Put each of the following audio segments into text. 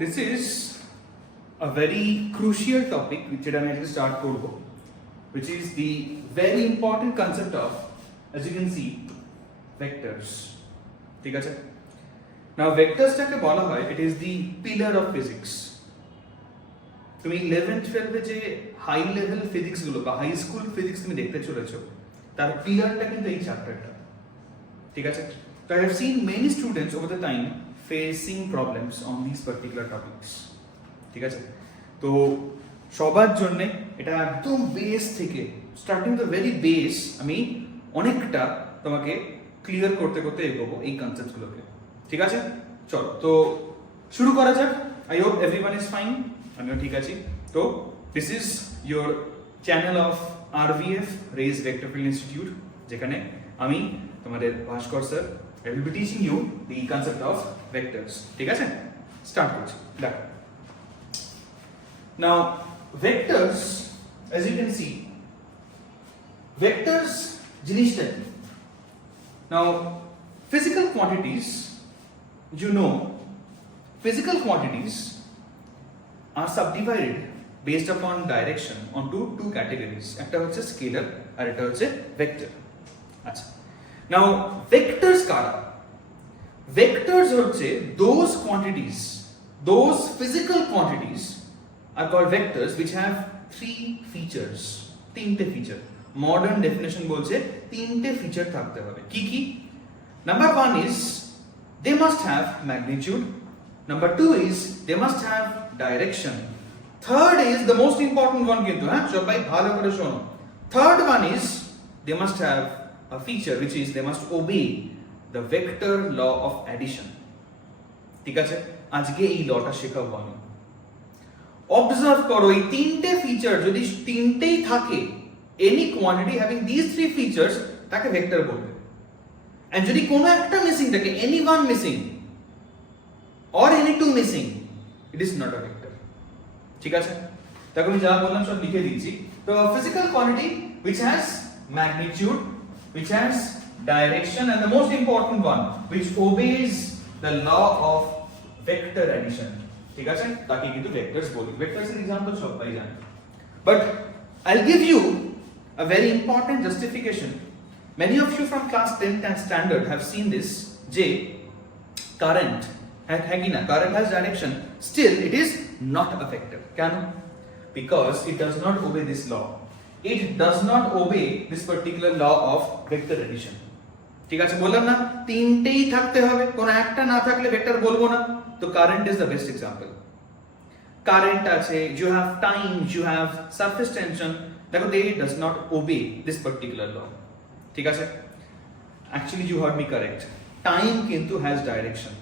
This is a very crucial topic which I am start করব, which is the very important concept of, as you can see, vectors. ঠিক আছে? Now vectors টাকে বলা হয় it is the pillar of physics. তুমি 11 12 এ যে high level physics গুলো বা হাই স্কুল ফিজিক্স তুমি দেখতে চলেছো তার পিলারটা কিন্তু এই চ্যাপ্টারটা। ঠিক আছে? So I have seen many students over the time facing problems on these particular topics. ঠিক আছে? তো সবার জন্য এটা একদম বেস থেকে স্টার্টিং দ্য ভেরি বেস আমি অনেকটা তোমাকে ক্লিয়ার করতে করতে এগোবো এই কনসেপ্টগুলোকে। ঠিক আছে? চলো তো শুরু করা যাক। I hope everyone is fine, আমিও ঠিক আছি। তো this is your channel of RVF Ray's vector field institute, যেখানে আমি তোমাদের Bhaskar sir I will be teaching you the concept of vectors. ঠিক আছে? স্টার্ট করছি। দেখো, now vectors, as you can see, vectors জিনিসটা কি? Now physical quantities, you know, physical quantities are subdivided based upon direction onto two categories. একটা হচ্ছে scalar আর এটা হচ্ছে ভেক্টর। আচ্ছা, now vectors কারা? Vectors হচ্ছে those quantities, those physical quantities are called vectors which have three features. তিনটে feature, modern definition বলছে তিনটে ফিচার থাকতে হবে। কি কি? Number 1 is they must have magnitude, number 2 is they must have direction, third is the most important one কিন্তু, হ্যাঁ সবাই ভালো করে শোনো, third one is they must have a feature which is they must obey the vector law of addition. ঠিক আছে? আজকে এই লটা শেখাবো আমি। অবজার্ভ করো, এই তিনটে ফিচার যদি তিনটেই থাকে, any quantity having these three features তাকে ভেক্টর বলবে। and যদি কোনো একটা মিসিং থাকে, any one missing or any two missing, it is not a vector. ঠিক আছে? তাকে আমি যা বললাম সব লিখে দিচ্ছি। তো physical quantity which has magnitude, which has direction, and the most important one which obeys the law of vector addition. ঠিক আছে? তাকে কিন্তু ভেক্টরস বলি। ভেক্টরস এর एग्जांपल সবাই জানে, but I'll give you a very important justification. Many of you from class 10th and standard have seen this, যে current হ্যাঁ কি না, current has direction, still it is not a vector. কেন? because it does not obey this law. It does not obey this particular law of vector addition. ঠিক আছে? বললাম না তিনটেই থাকতে হবে, কোনো একটা না থাকলে ভেক্টর বলবো না। তো current is the best example. Current আছে, you have time, you have surface tension, দেখো they does not obey this particular law. ঠিক আছে? actually you heard me correct. time কিন্তু has direction,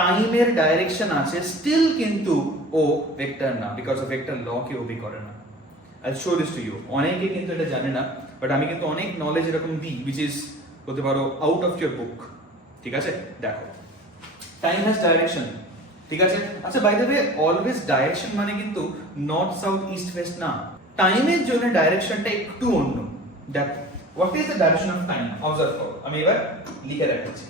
time এর ডাইরেকশন আছে, স্টিল কিন্তু ও vector না, because of vector law K obey করে না। I'll show this to you. অনেকে কিন্তু এটা জানে না, বাট আমি কিন্তু অনেক নলেজ এরকম দিই which is বলতে পারো আউট অফ ইওর বুক। ঠিক আছে? দেখো, টাইম হ্যাজ ডাইরেকশন। ঠিক আছে? আচ্ছা, by the way always direction মানে কিন্তু নর্থ সাউথ ইস্ট ওয়েস্ট না, টাইমের জন্য ডাইরেকশনটা একটু অন্য। দেখো, what is the direction of time? Observe করো, আমি এবার লিখে রাখছি।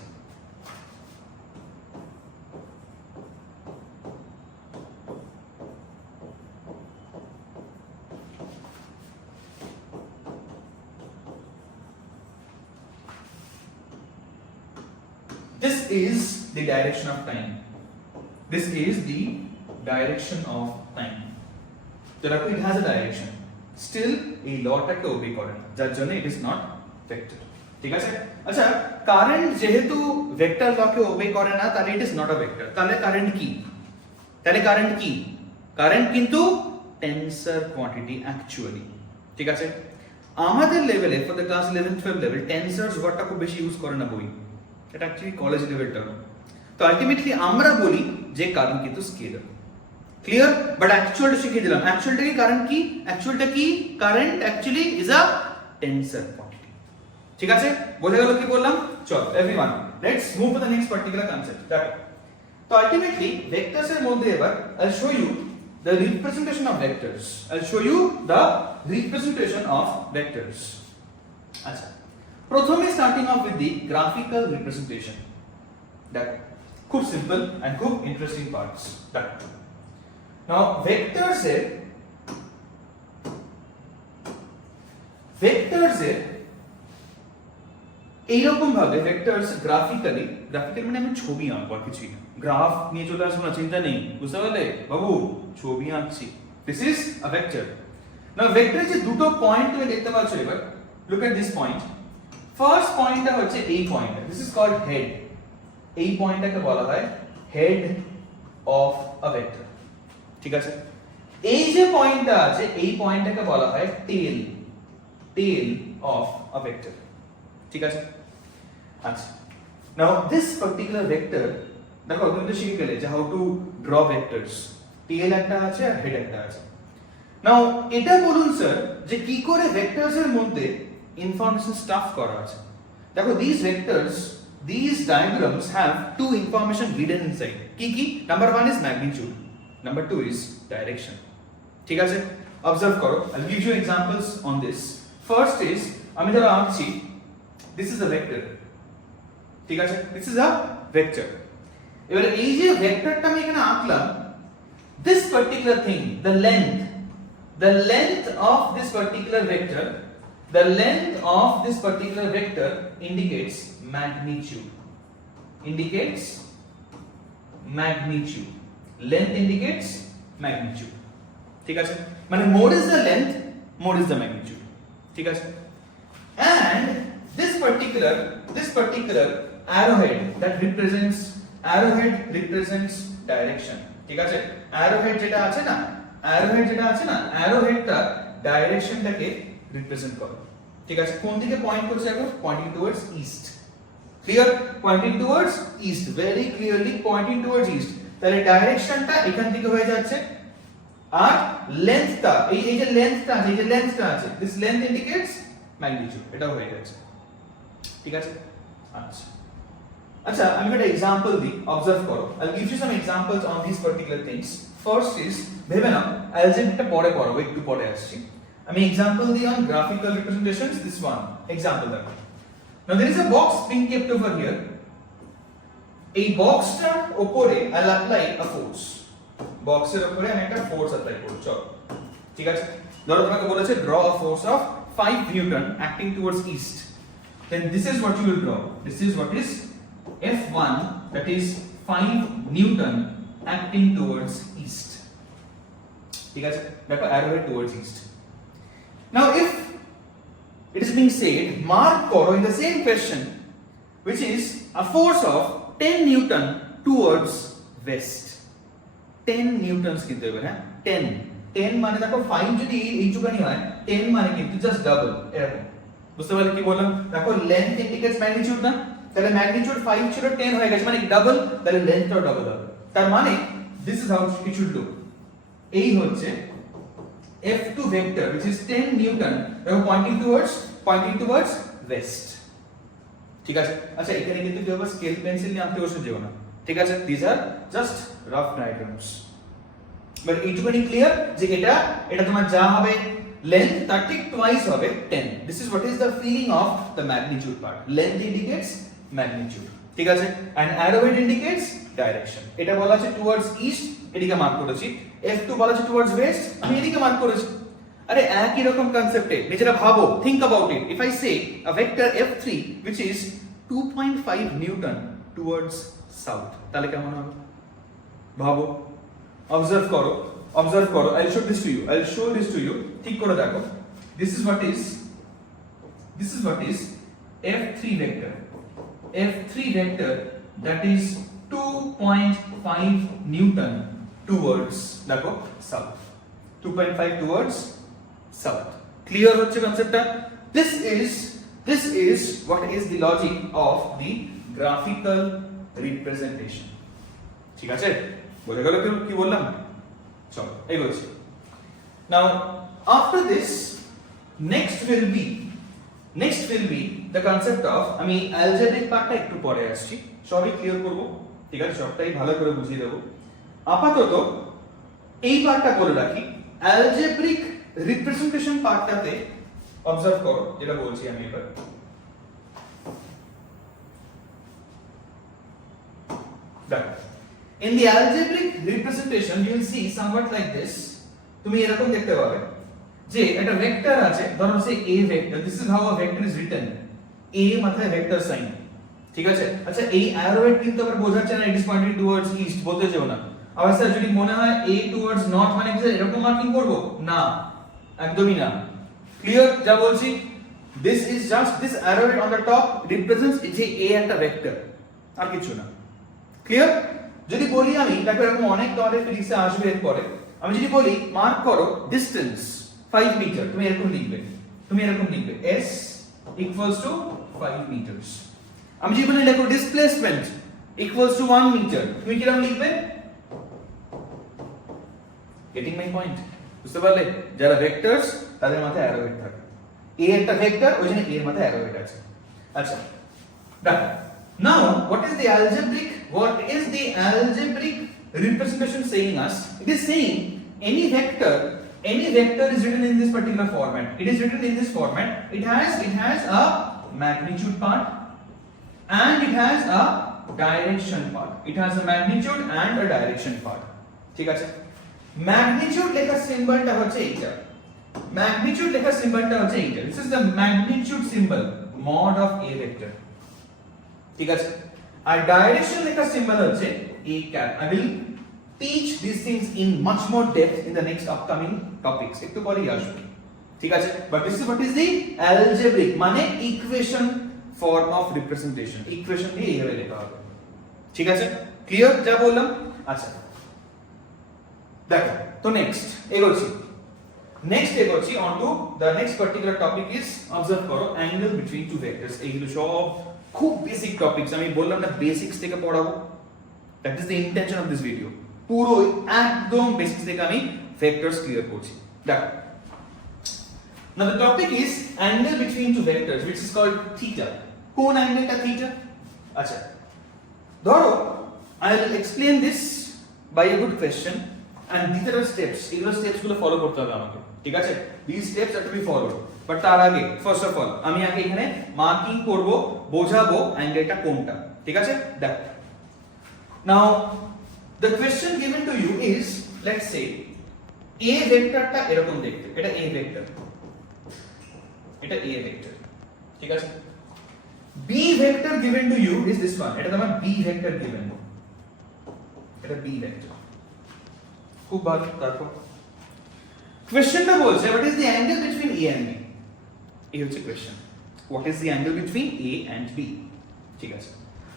This is the direction of time. This is the direction of time. Therefore, it has a direction. Still, এই লটাকে obey করে না, যার জন্য it is not vector. ঠিক আছে? আচ্ছা, কারেন্ট যেহেতু ভেক্টর লকে obey করে না, তাহলে it is not a vector. তাহলে কারেন্ট কি? কারেন্ট কিন্তু টেনসর কোয়ান্টিটি অ্যাকচুয়ালি। ঠিক আছে? আমাদের লেভেলে ফর দ্য ক্লাস 11 12 লেভেল টেনসরস ওয়ার্ডটা খুব বেশি ইউজ করে না বই, এটা অ্যাকচুয়ালি কলেজ লেভেল টার্ম। তো আলটিমেটলি আমরা বলি যে কারেন্ট কিন্তু স্কেলার। ক্লিয়ার? বাট অ্যাকচুয়ালটা শিখিয়ে দিলাম। অ্যাকচুয়ালটা কি? কারেন্ট কি? অ্যাকচুয়ালটা কি? Current actually is a tensor quantity. ঠিক আছে? বোঝা গেল কি বললাম? চল everyone, let's move to the next particular concept. দেখো, তো আলটিমেটলি ভেক্টরস এর মধ্যে এবার I show you the representation of vectors. আচ্ছা, প্রথমে starting off with the graphical representation. দেখো, খুব সিম্পল এন্ড খুব ইন্টারেস্টিং পার্টস। নাও ভেক্টরস এর এইরকম ভাবে ভেক্টরস গ্রাফিক্যালি মানে আমি ছবি আঁকবো আর কিছুই না। গ্রাফ নিয়ে চলে আসবো না, চিন্তা নেই, বুঝতে পারলে বাবু, ছবি আঁকছি। This is a vector. Now ভেক্টরে যে দুটো পয়েন্ট তুমি দেখতে পাচ্ছ, এবার look at this point. First পয়েন্টটা হচ্ছে এই পয়েন্টটা, দিস ইজ কল্ড হেড। এই পয়েন্টটাকে বলা হয় হেড অফ আ ভেক্টর, ঠিক আছে। এই যে পয়েন্টটা আছে, এই পয়েন্টটাকে বলা হয় টেল অফ আ ভেক্টর, ঠিক আছে। আচ্ছা, নাও দিস পার্টিকুলার ভেক্টর, দেখো তুমি তো শিখে গেলে যে হাউ টু ড্র ভেক্টরস। টেল একটা আছে আর হেড একটা আছে। নাও এটা বলুন স্যার যে কি করে ভেক্টরস এর মধ্যে ইনফরমেশন স্টাফ করা আছে। দেখো this vectors, these diagrams have two information hidden inside. কি? Number 1 is magnitude, number 2 is direction. ঠিক আছে, অবজার্ভ করো। I'll give you examples on this. First is আমি ধরো আঁকছি, this is a vector, ঠিক আছে, this is a vector. এবারে এই যে ভেক্টরটা আমি এখানে আঁকলাম, this particular thing, the length of this particular vector, indicates magnitude. Length indicates magnitude, ঠিক আছে। মানে more is the length, more is the magnitude, ঠিক আছে। And this particular arrowhead that represents direction, ঠিক আছে। arrowhead যেটা আছে না, arrowheadটা ডাইরেকশনটাকে রিপ্রেজেন্ট করে, ঠিক আছে। কোন দিকে পয়েন্ট করছে এখন? Pointing towards east. Clear? Pointing towards east, very clearly pointing towards east. তাহলে ডাইরেকশনটা এখান থেকে হয়ে যাচ্ছে, আর লেন্থটা, এই যে লেন্থটা আছে, দিস লেন্থ ইন্ডিকেটস ম্যাগনিটিউড, এটাও হয়ে যাচ্ছে, ঠিক আছে। আচ্ছা, আমি একটা एग्जांपल দিই, অবজার্ভ করো। I'll give you some examples on these particular things. First is, ভেবে নাও অ্যালজেব্রাটা পরে পড়াবো, একটু পরে আসছি। আমি एग्जांपल দিই on graphical representations. This one example দেখো। Now there is a box being kept over here. এই বক্সটার উপরে I'll apply a force. বক্সের উপরে আমি একটা ফোর্স অ্যাপ্লাই করব, চলো, ঠিক আছে। ধরো তোমাকে বলেছে draw a force of 5 Newton acting towards east. Then this is what you will draw. This is what is F1, that is 5 Newton acting towards east, ঠিক আছে। দেখো arrowhead towards east. Now if it is being said, mark করো in the same question, which is a force of 10 Newton towards west. 10 Newton's কিন্তু এবার, হ্যাঁ 10 মানে দেখো 5 যদি এইটুকানি হয়, 10 মানে কিন্তু জাস্ট ডাবল, এরকম। বুঝতে পারলে কি বললাম? দেখো লেন্থ ইন্ডিকেটস ম্যাগনিটিউড না, তাহলে ম্যাগনিটিউড 5 ছিল 10 হয়ে গেছে, মানে ডাবল, তাহলে লেন্থটাও ডাবল হবে। তার মানে this is how it should look. এই হচ্ছে F2 vector which is 10 Newton, এবং পয়েন্টিং টুয়ার্ডস ওয়েস্ট, ঠিক আছে। আচ্ছা, এখানে কিন্তু কেউ আবার স্কেল পেন্সিল নিয়ে আঁকতে বসে যেও না, ঠিক আছে। This are just rough diagrams, but এইটুকুনি ক্লিয়ার যে এটা তোমার যা হবে লেন্থ তার ঠিক টুয়াইস হবে 10। This is what is the feeling of the magnitude part. Length indicates magnitude, ঠিক আছে, এন্ড অ্যারোহেড ইন্ডিকেটস ডাইরেকশন। এটা বলা আছে টুয়ার্ডস ইস্ট, এদিকে মার্ক করেছি। F2 বলা আছে টুয়ার্ডস ওয়েস্ট, আমি এদিকে মার্ক করেছি। আরে একই রকম কনসেপ্টে নিজেরা ভাবো, think about it. If I say a vector F3 which is 2.5 Newton towards south, তাহলে কেমন হবে ভাবো, অবজার্ভ করো। I'll show this to you. ঠিক করে দেখো। This is what is F3 vector that is 2.5 Newton towards দেখো south, 2.5 towards south. Clear হচ্ছে কনসেপ্টটা? This is what is the logic of the graphical representation, ঠিক আছে। বোঝা গেল কি বললাম? চলো এই বলছি। Now after this next will be the concept of, আমি algebraic পার্টটা একটু পরে আসছি, সবই ক্লিয়ার করব, ঠিক আছে, সবটাই ভালো করে বুঝিয়ে দেব। আপাতত এই পার্টটা করে রাখি। algebraic representation পার্টটাতে অবজার্ভ করো যেটা বলছি আমি এবার। দেখো in the algebraic representation you will see somewhat like this তুমি এরকম দেখতে পাবে যে একটা ভেক্টর আছে ধরো সে a vector this is how a vector is written a মাথায় ভেক্টর সাইন ঠিক আছে আচ্ছা এই অ্যারোহেড কিন্তু আবার বোঝাচ্ছে না it is pointing towards east বলতে যেও না আবার স্যার যদি মনে হয় a টুয়ার্ডস নর্থ মানে কি এরকম মার্কিং করব না একদমই না ক্লিয়ার যা বলছি this is just this arrowhead on the top represents যে a একটা ভেক্টর আর কিছু না ক্লিয়ার যদি বলি আমি দেখো এরকম অনেক তোমাদের ফিজিক্সে আসবে এর পরে আমি যদি বলি মার্ক করো ডিসটেন্স 5 মিটার তুমি এরকম লিখবে s equals to 5 meters আমি যদি বলি দেখো ডিসপ্লেসমেন্ট equals to 1 meter তুমি কি রকম লিখবে গেটিং মাই পয়েন্ট বুঝতে পারলে যারা ভেক্টরস তাদের মাথায় অ্যারোহেড থাকে a একটা ভেক্টর ওইজন্য a এর মাথায় অ্যারোহেড আছে আচ্ছা দেখো now what is the algebraic representation saying us it is saying any vector is written in this particular format it is written in this format it has a magnitude part and it has a direction part it has a magnitude and a direction part ঠিক আছে magnitude লেখার সিম্বলটা হচ্ছে এইটা this is the magnitude symbol mod of a vector ঠিক আছে আর direction লেখার symbol হচ্ছে a cap I will teach these things in much more depth in the next upcoming topics একটু পরেই আসবে ঠিক আছে but this is what is the algebraic মানে equation form of representation equation দিয়ে এইভাবে লেখা হবে ঠিক আছে ক্লিয়ার যা বললাম আচ্ছা দেখো তো নেক্সট এগোচ্ছি on to the next particular topic is observe করো angle between two vectors এইগুলো সব খুব বেসিক টপিকস আমি বললাম না বেসিক্স থেকে পড়াবো that is the intention of this video পুরো একদম বেসিক্স থেকে আমি ভেক্টরস ক্লিয়ার করছি দেখো now the topic is angle between two vectors which is called theta কোন অ্যাঙ্গেলটা থিটা আচ্ছা ধরো I will explain this by a good question and these are the steps এগুলো স্টেপস গুলো ফলো করতে হবে আমাকে ঠিক আছে these steps are to be followed but তার আগে ফার্স্ট অফ অল আমি আগে এখানে মার্কিং করব বোঝাবো অ্যাঙ্গেলটা কোনটা ঠিক আছে দেখো নাও the question given to you is let's say a ভেক্টরটা এরকম দেখতে এটা a ভেক্টর ঠিক আছে b vector given to you is this one এটা তোমার b ভেক্টর given এটা b ভেক্টর খুব ভালো তারপর কোশ্চেনটা বলছে what is the angle between a and b এই হচ্ছে question what is the angle between a and b ঠিক আছে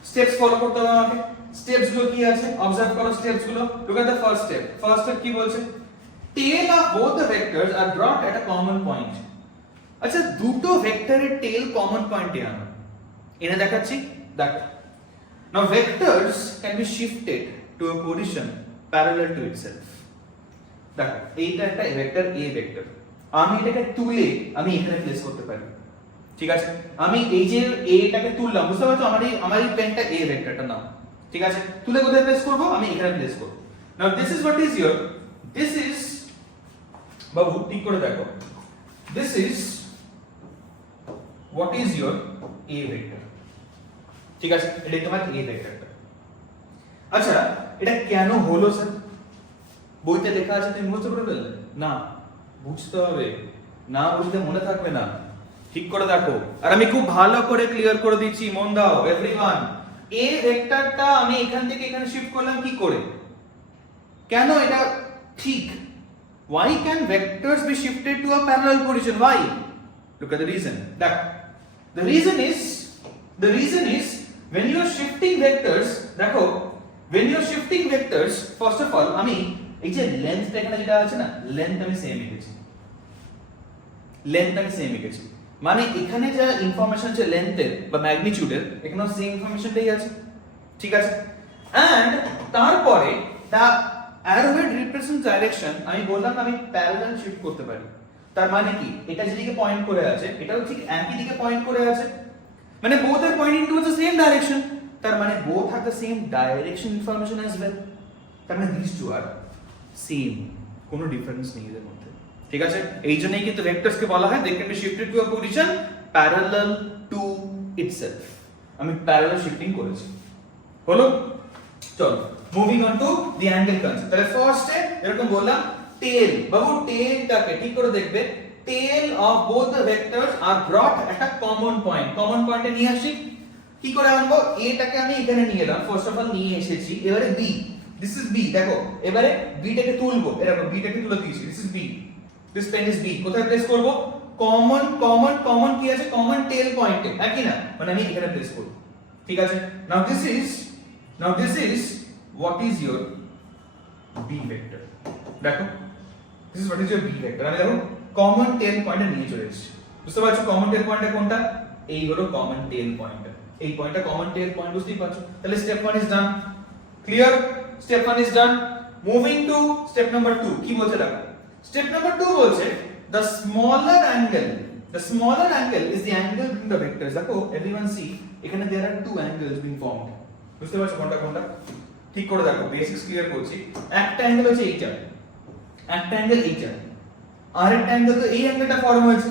স্টেপস ফলো করতে হবে আমাকে স্টেপস গুলো কি আছে অবজার্ভ করো স্টেপস গুলো look at the first step কি বলছে tail of both the vectors are brought at a common point আচ্ছা দুটো ভেক্টরের টেল কমন পয়েন্টে আনো এনে দেখাচ্ছি দেখ now vectors can be shifted to a position parallel to itself দেখো এইটা একটা ভেক্টর a ভেক্টর আমি এটাকে তুলে আমি এখানে প্লেস করতে পারি ঠিক আছে আমি এই যে a টাকে তুললাম বুঝতে পারছো আমার এই পেনটা a ভেক্টরটা নাও ঠিক আছে তুলে কোথায় প্লেস করব আমি এখানে প্লেস করব নাও দিস ইজ বাবু ঠিক করে দেখো this is what is your a vector ঠিক আছে এটা তোমার a ভেক্টরটা আচ্ছা এটা কেন হলো স্যার বইতে লেখা আছে তুমি মুখস্থ করে ফেললে না বুঝতে হবে না বুঝলে মনে থাকবে না ঠিক করে দেখো আর আমি খুব ভালো করে ক্লিয়ার করে দিচ্ছি মন দাও एवरीवन a ভেক্টরটা আমি এখান থেকে এখানে শিফট করলাম কি করে কেন এটা ঠিক why can vectors be shifted to a parallel position why look at the reason that the reason is when you are shifting vectors দেখো when you are shifting vectors first of all আমি এই যে লেন্থটা এখানে যেটা আছে না length আমি same লিখেছি মানে এখানে যা ইনফরমেশন আছে লেন্থের বা ম্যাগনিটিউডের এখানেও সেম ইনফরমেশনটাই আছে ঠিক আছে এন্ড তারপরে দা arrowhead represents direction আমি বললাম আমি প্যারালাল শিফট করতে পারি তার মানে কি এটা যেদিকে পয়েন্ট করে আছে এটাও ঠিক একই দিকে পয়েন্ট করে আছে মানে both are pointing towards the same direction তার মানে both have the same direction information as well তার মানে these two are same কোনো ডিফারেন্স নেই এদের মধ্যে ঠিক আছে এইজন্যই কিন্তু ভেক্টরস কে বলা হয় they can be shifted to a position parallel to itself আমি প্যারালাল শিফটিং করেছি হলো চলো moving on to the angle concept. তাহলে ফার্স্টে এরকম বললাম টেল, বাবু টেলটাকে ঠিক করে দেখবে, tail of both the vectors আর ব্রট একটা কমন পয়েন্ট, কমন পয়েন্টে নিয়ে আসি। কি করে আনবো? এটাকে আমি এখানে নিয়ে এলাম, ফার্স্ট অফ অল নিয়ে এসেছি। এবারে বি, দিস ইজ বি, দেখো এবারে বিটাকে তুলবো, এরকম বিটাকে তুলে দিয়েছি, this is B, this pen is B. কোথায় প্লেস করব? কমন কমন কমন কি আছে? কমন টেল পয়েন্টে, একই না, মানে আমি এখানে প্লেস করব। ঠিক আছে, now this is what is your b vector, দেখো this is what is your b vector। আমি দেখো কমন টেল পয়েন্টে নিয়ে চলে এসেছি, বুঝতে পারছো কমন টেল পয়েন্টটা কোনটা? এই হলো কমন টেল পয়েন্ট, এই পয়েন্টটা কমন টেল পয়েন্ট, বুঝতেই পারছো। তাহলে step 1 is done, clear? Step 1 is done. Moving to step number 2, কি বলছে দেখো। স্টেপ নাম্বার 2 বলছে the smaller angle is the angle between the vectors। দেখো everyone see এখানে there are two angles being formed, বুঝতে পারছো কোনটা কোনটা? ঠিক করে দেখো, বেসিক্স ক্লিয়ার করছি। একটা অ্যাঙ্গেল হচ্ছে এইটা, একটা অ্যাঙ্গেল এইটা, আর একটা অ্যাঙ্গেল তো এই অ্যাঙ্গেলটা ফর্ম হয়েছে।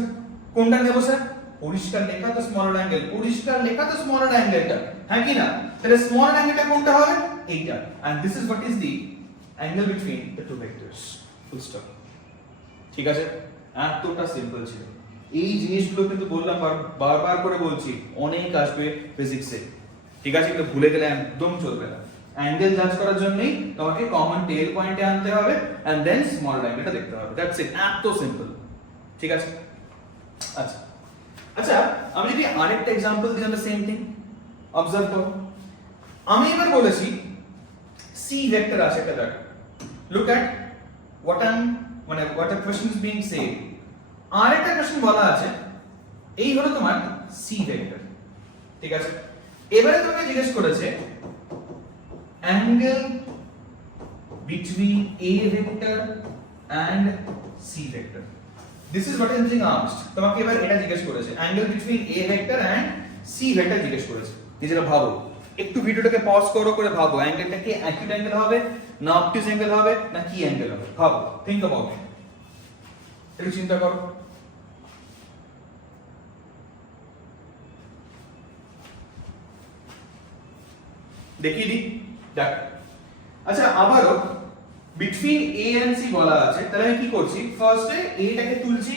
কোনটা নেব স্যার? পরিষ্কার লেখা তো স্মলার অ্যাঙ্গেল, পরিষ্কার লেখা তো স্মলার অ্যাঙ্গেলটা, হ্যাঁ কি না? তাহলে স্মলার অ্যাঙ্গেলটা কোনটা হবে? এইটা। and this is what is the angle between the two vectors, full stop। ঠিক আছে, এতটা সিম্পল ছিল। এই জিনিসগুলো কিন্তু বললাম, বারবার করে বলছি, অনেক আসবে ফিজিক্সে, ঠিক আছে? কিন্তু ভুলে গেলে একদম চলবে না। অ্যাঙ্গেল জাজ করার জন্যই তোমাকে কমন টেল পয়েন্টে আনতে হবে এন্ড দেন স্মল অ্যাঙ্গেলটা দেখতে হবে, দ্যাটস ইট, এত সিম্পল। ঠিক আছে, আচ্ছা আচ্ছা, আমি যদি আরেকটা एग्जांपल দিই, আমরা সেম থিং অবজার্ভ করো। আমি এবার বলেছি সি ভেক্টর আছে একটা, দেখ look at what the question is being said। আরেকটা কোশ্চেন বলা আছে, এই হলো তোমার সি ভেক্টর, ঠিক আছে? এবারে তোমাকে জিজ্ঞেস করেছে angle between a vector and c vector, this is what is being asked। তোমাকে এবার এটা জিজ্ঞেস করেছে angle between a vector and c vector জিজ্ঞেস করেছে। নিজেরা ভাবো, একটু ভিডিওটাকে পজ করে ভাবো, অ্যাঙ্গেলটা কি অ্যাকিউট অ্যাঙ্গেল হবে না অবটুজ অ্যাঙ্গেল হবে না কি অ্যাঙ্গেল হবে? ভাবো, থিংক অ্যাবাউট ইট, একটু চিন্তা করো। দেখিয়ে দিই, দেখ। আচ্ছা, আবারও বিটুইন এ এন্ড সি বলা আছে, তাহলে আমি কি করছি? ফার্স্টে এটাকে তুলছি,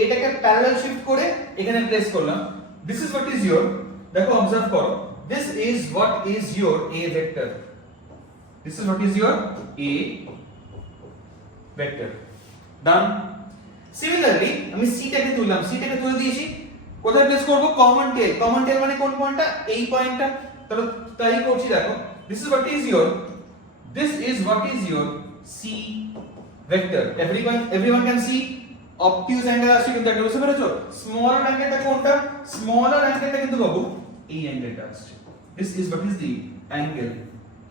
এটাকে প্যারালাল শিফট করে এখানে প্লেস করলাম। This is what is your, দেখো অবজার্ভ করো, this is what is your A vector, this is what is your A vector, done. Similarly আমি সিটাকে তুললাম, সিটাকে তুলে দিয়েছি, কোথায় প্লেস করব? কমন টেল, কমন টেল মানে কোন পয়েন্টটা? এই পয়েন্টটা। তাহলে তাই করছি, দেখো this is what is your c vector। everyone can see obtuse angle আসছে, কিন্তু একটা বুঝতে পেরেছো? স্মলার অ্যাঙ্গেলটা কোনটা? স্মলার অ্যাঙ্গেলটা কিন্তু বাবু এই অ্যাঙ্গেলটা আসছে। this is what is the angle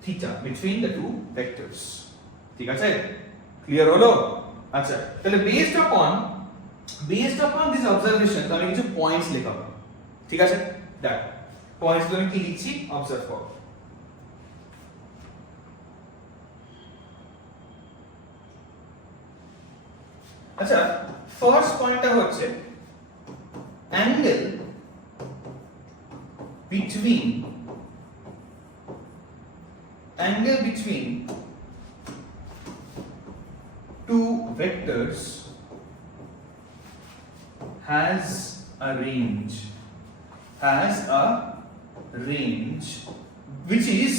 theta between the two vectors। ঠিক আছে, ক্লিয়ার হলো? আচ্ছা, তাহলে based upon this observation আমি কিছু পয়েন্টস লেখাবো, ঠিক আছে? দেখ পয়েন্টস গুলো আমি কি লিখছি, অবজার্ভ করো। আচ্ছা, ফার্স্ট পয়েন্টটা হচ্ছে angle between two vectors has a range which is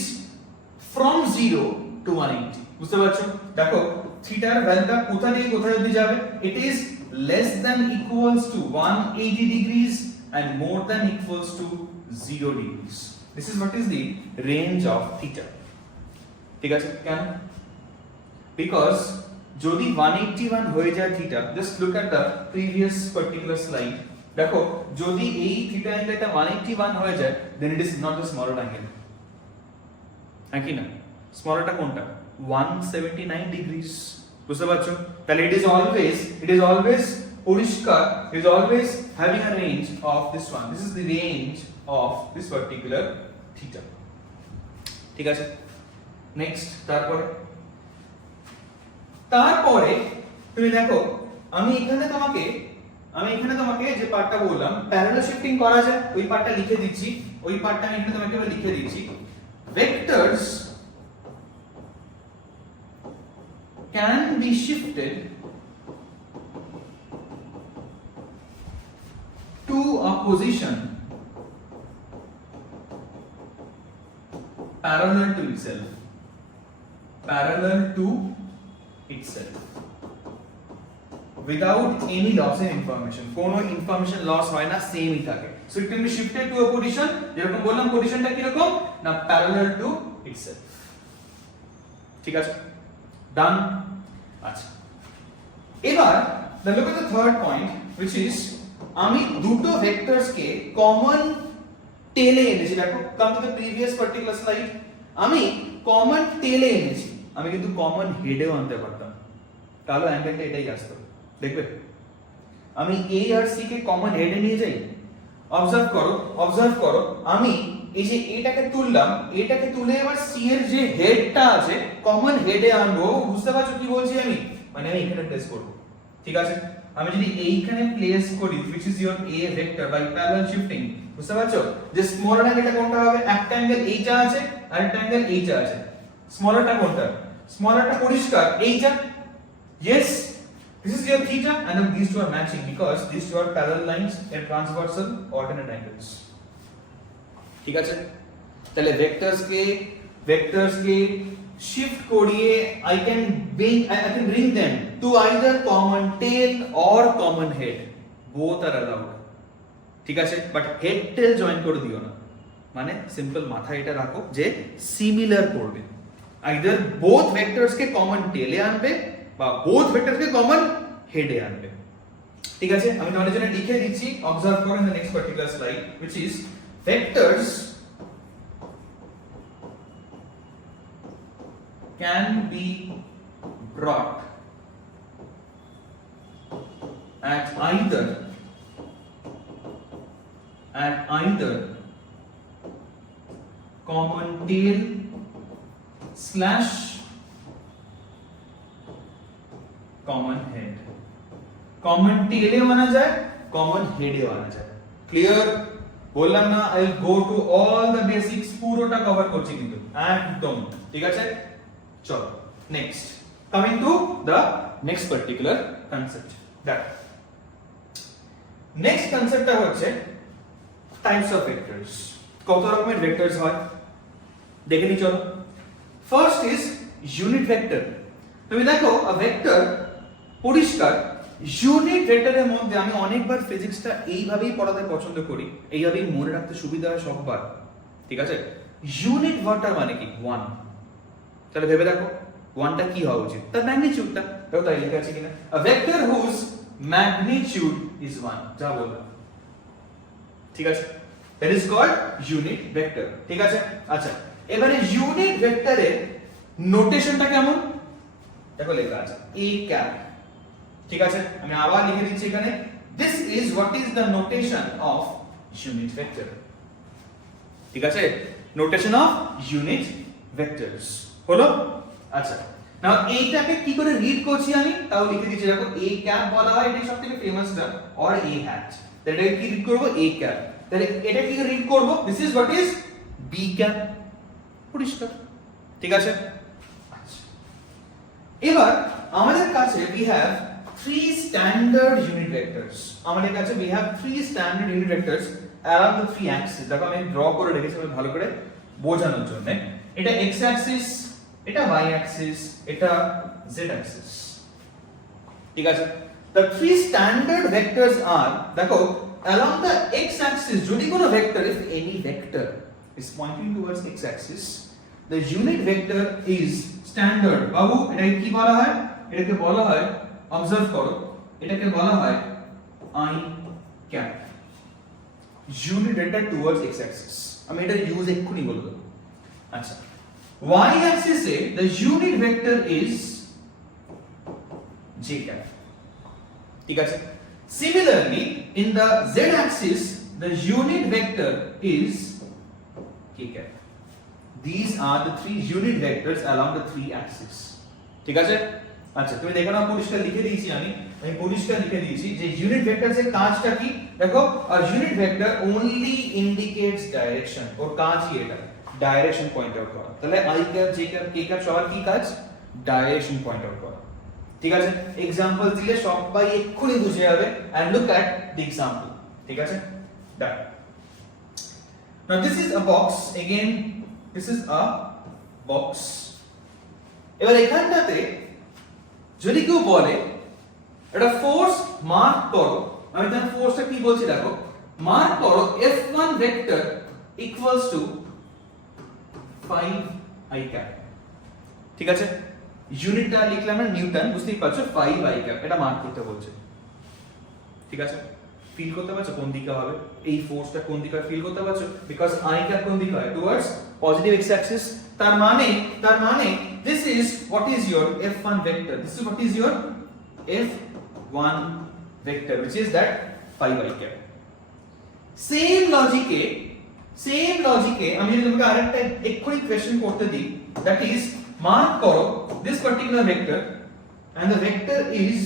from 0 to 180। বুঝতে পারছো? দেখো থিটার ভ্যালুটা কোথা থেকে কোথায় অবধি যাবে? it is less than equals to 180 degrees and more than equals to 0 degrees। this is what is the range of theta। ঠিক আছে, কেন? because যদি 181 হয়ে যায় theta, just look at the previous particular slide। দেখো যদি এই থিটা অ্যাঙ্গেলটা 181 হয়ে যায়, then it is not the smaller angle, হ্যাঁ কি না? স্মলারটা কোনটা? 179 degrees। বুঝতে পারছো? তাহলে it is always পরিষ্কার, it is always having a range of this one, this is the range of this particular theta। ঠিক আছে, নেক্সট। তারপরে তুমি দেখো, আমি এখানে তোমাকে যে পার্টটা বললাম প্যারালাল শিফটিং করা যায়, ওই পার্টটা লিখে দিচ্ছি, ওই পার্টটা আমি এখানে তোমাকে লিখে দিচ্ছি। Vectors be shifted to a position parallel to itself. Parallel to itself. Without any loss in information. কোনো information loss হয় না, সেমই থাকে। So it can be shifted to a position, যেরকম বললাম পজিশনটা কি রকম না parallel to itself. ঠিক আছে? Done? আচ্ছা। এবার look at the third point, which is আমি দুটো ভেক্টরস কে কমন টেলে এনেছি। দেখো, come to the previous particular slide. আমি কমন টেলে এনেছি, আমি কিন্তু কমন হেডেও আনতে পারতাম, তাহলে অ্যাঙ্গেলটা এটাই আসতো। দেখবে আমি এ আর সি কে কমন হেডে নিয়ে যাই, অবজার্ভ করো আমি এই যে এটাকে তুললাম, এটাকে তুলে এবার সি এর যে হেডটা আছে কমন হেডে আনবো। বুঝতে পারছো কি বলছি আমি? মানে আমি এখানে প্লেস করব, ঠিক আছে? আমি যদি এইখানে প্লেস করি which is your a vector by parallel shifting, বুঝতে পারছো যে স্মলার অ্যাঙ্গেলটা কোনটা হবে? একটা অ্যাঙ্গেল এইটা আছে আর একটা অ্যাঙ্গেল এইটা আছে। স্মলারটা কোনটা? স্মলারটা পরিষ্কার এইটা। yes, this is your theta and then these two are matching because these two are parallel lines and transversal alternate angles, ঠিক আছে? তাহলে ভেক্টরস কে shift করিয়ে I can bring them to either common tail or common head, both are allowed, ঠিক আছে? But head tell join করে দিও না, মানে সিম্পল মাথায় এটা রাখো যে সিমিলার করবে, আইদার বোথ ভেক্টরস কে কমন টেলে আনবে বা বোথ ভেক্টরস কে কমন হেডে আনবে, ঠিক আছে? আমি তোমাদের জন্য লিখে দিচ্ছি, অবজার্ভ করো in the next particular slide, which is vectors can be brought at either common tail slash common head. common tail এ আনা যায়, common head এ আনা যায়। ক্লিয়ার? বললাম না I will go to all the basics, পুরোটা cover করছি কিন্তু একদম, ঠিক আছে? চলো next, coming to the next particular concept. দেখো নেক্সট কনসেপ্টটা হচ্ছে টাইপস অফ ভেক্টরস। কত রকমের ভেক্টরস হয় দেখে নি, চলো। First is unit vector. তুমি দেখো ভেক্টর পরিষ্কার ইউনিট ভেক্টরের মধ্যে আমি অনেকবার ফিজিক্সটা এইভাবেই পড়াতে পছন্দ করি, এইভাবেই মনে রাখতে সুবিধা হয় সববার, ঠিক আছে? ইউনিট ভেক্টর মানে কি? 1। তাহলে ভেবে দেখো 1টা কি হওয়া উচিত? তার ম্যাগনিটিউডটা। দেখো তাই লেখা আছে কিনা, a vector whose magnitude is 1, যা বললাম, ঠিক আছে? that is called unit vector, ঠিক আছে? আচ্ছা, এবারে ইউনিট ভেক্টরের নোটেশনটা কেমন? দেখো লেখা আছে a cap, ঠিক আছে? আমি আবার লিখে দিচ্ছি এখানে, this is what is the notation of unit vector, ঠিক আছে? নোটেশন অফ ইউনিট ভেক্টরস হলো। আচ্ছা, নাও এইটাকে কি করে রিড করছি আমি তাও লিখে দিচ্ছি। দেখো a cap বলা হয়, এটা সবথেকে ফেমাসটা, or a hat। তাহলে এটাকে কি রিড করব? a cap। তাহলে এটা কি রিড করব? this is what is b cap, পরিষ্কার, ঠিক আছে? আচ্ছা, এবার আমাদের কাছে we have three standard unit vectors। আমাদের কাছে we have three standard unit vectors around the three axes। দেখো আমি ড্র করে রেখেছি ভালো করে বোঝানোর জন্য। এটা x axis, এটা y axis, এটা z axis, ঠিক আছে? the three standard vectors are, দেখো along the x axis যদি কোনো vector, if any vector is pointing towards x axis, the unit vector is standard। বাবু এটাকে কি বলা হয়? এটাকে বলা হয়, অবজার্ভ করো, এটাকে বলা হয় i cap, unit vector towards x axis। আমি এটা ইউজ এক্ষুনি বলে দেব। আচ্ছা, y axis A the unit vector is j cap, ঠিক আছে? Similarly in the z axis the unit vector is k cap। These are the three unit vectors along the three axes, ঠিক আছে? আচ্ছা, তুমি দেখো না পরিষ্কার লিখে দিয়েছি, আমি পরিষ্কার লিখে দিয়েছি যে ইউনিট ভেক্টরস এর কাজটা কি। দেখো a unit vector only indicates direction, ওর কাজই এটা, ডাইরেকশন পয়েন্ট আউট করা। তাহলে i cap, j cap, k cap সবার কি কাজ? ডাইরেকশন পয়েন্ট আউট করা, ঠিক আছে, এক্সাম্পল দিলে সবাই এক্ষুনি বুঝে যাবে and look at the example, ঠিক আছে, done. Now this is a box, again this is a box. এবার এখানটাতে যদি কেউ বলে এটা ফোর্স মার্ক করো, আমি তাহলে ফোর্সটা কি বলছি দেখো, মার্ক করো F1 vector equals to 5 i cap, ঠিক আছে, ইউনিটটা লিখলাম না নিউটন, বুঝতেই পারছো 5 i cap এটা মার্ক করতে বলছে, ঠিক আছে, ফিল করতে পারছো কোন দিকে হবে এই ফোর্সটা, কোন দিকে ফিল করতে পারছো, বিকজ i cap কোন দিকে হয় টুয়ার্ডস পজিটিভ x axis, তার মানে this is what is your F1 vector, this is what is your F1 vector which is that 5 i cap. Same লজিকে আমি যদি তোমাকে আরেকটা এক্ষুনি কোশ্চেন করতে দিই, that is mark করো this particular vector and the vector is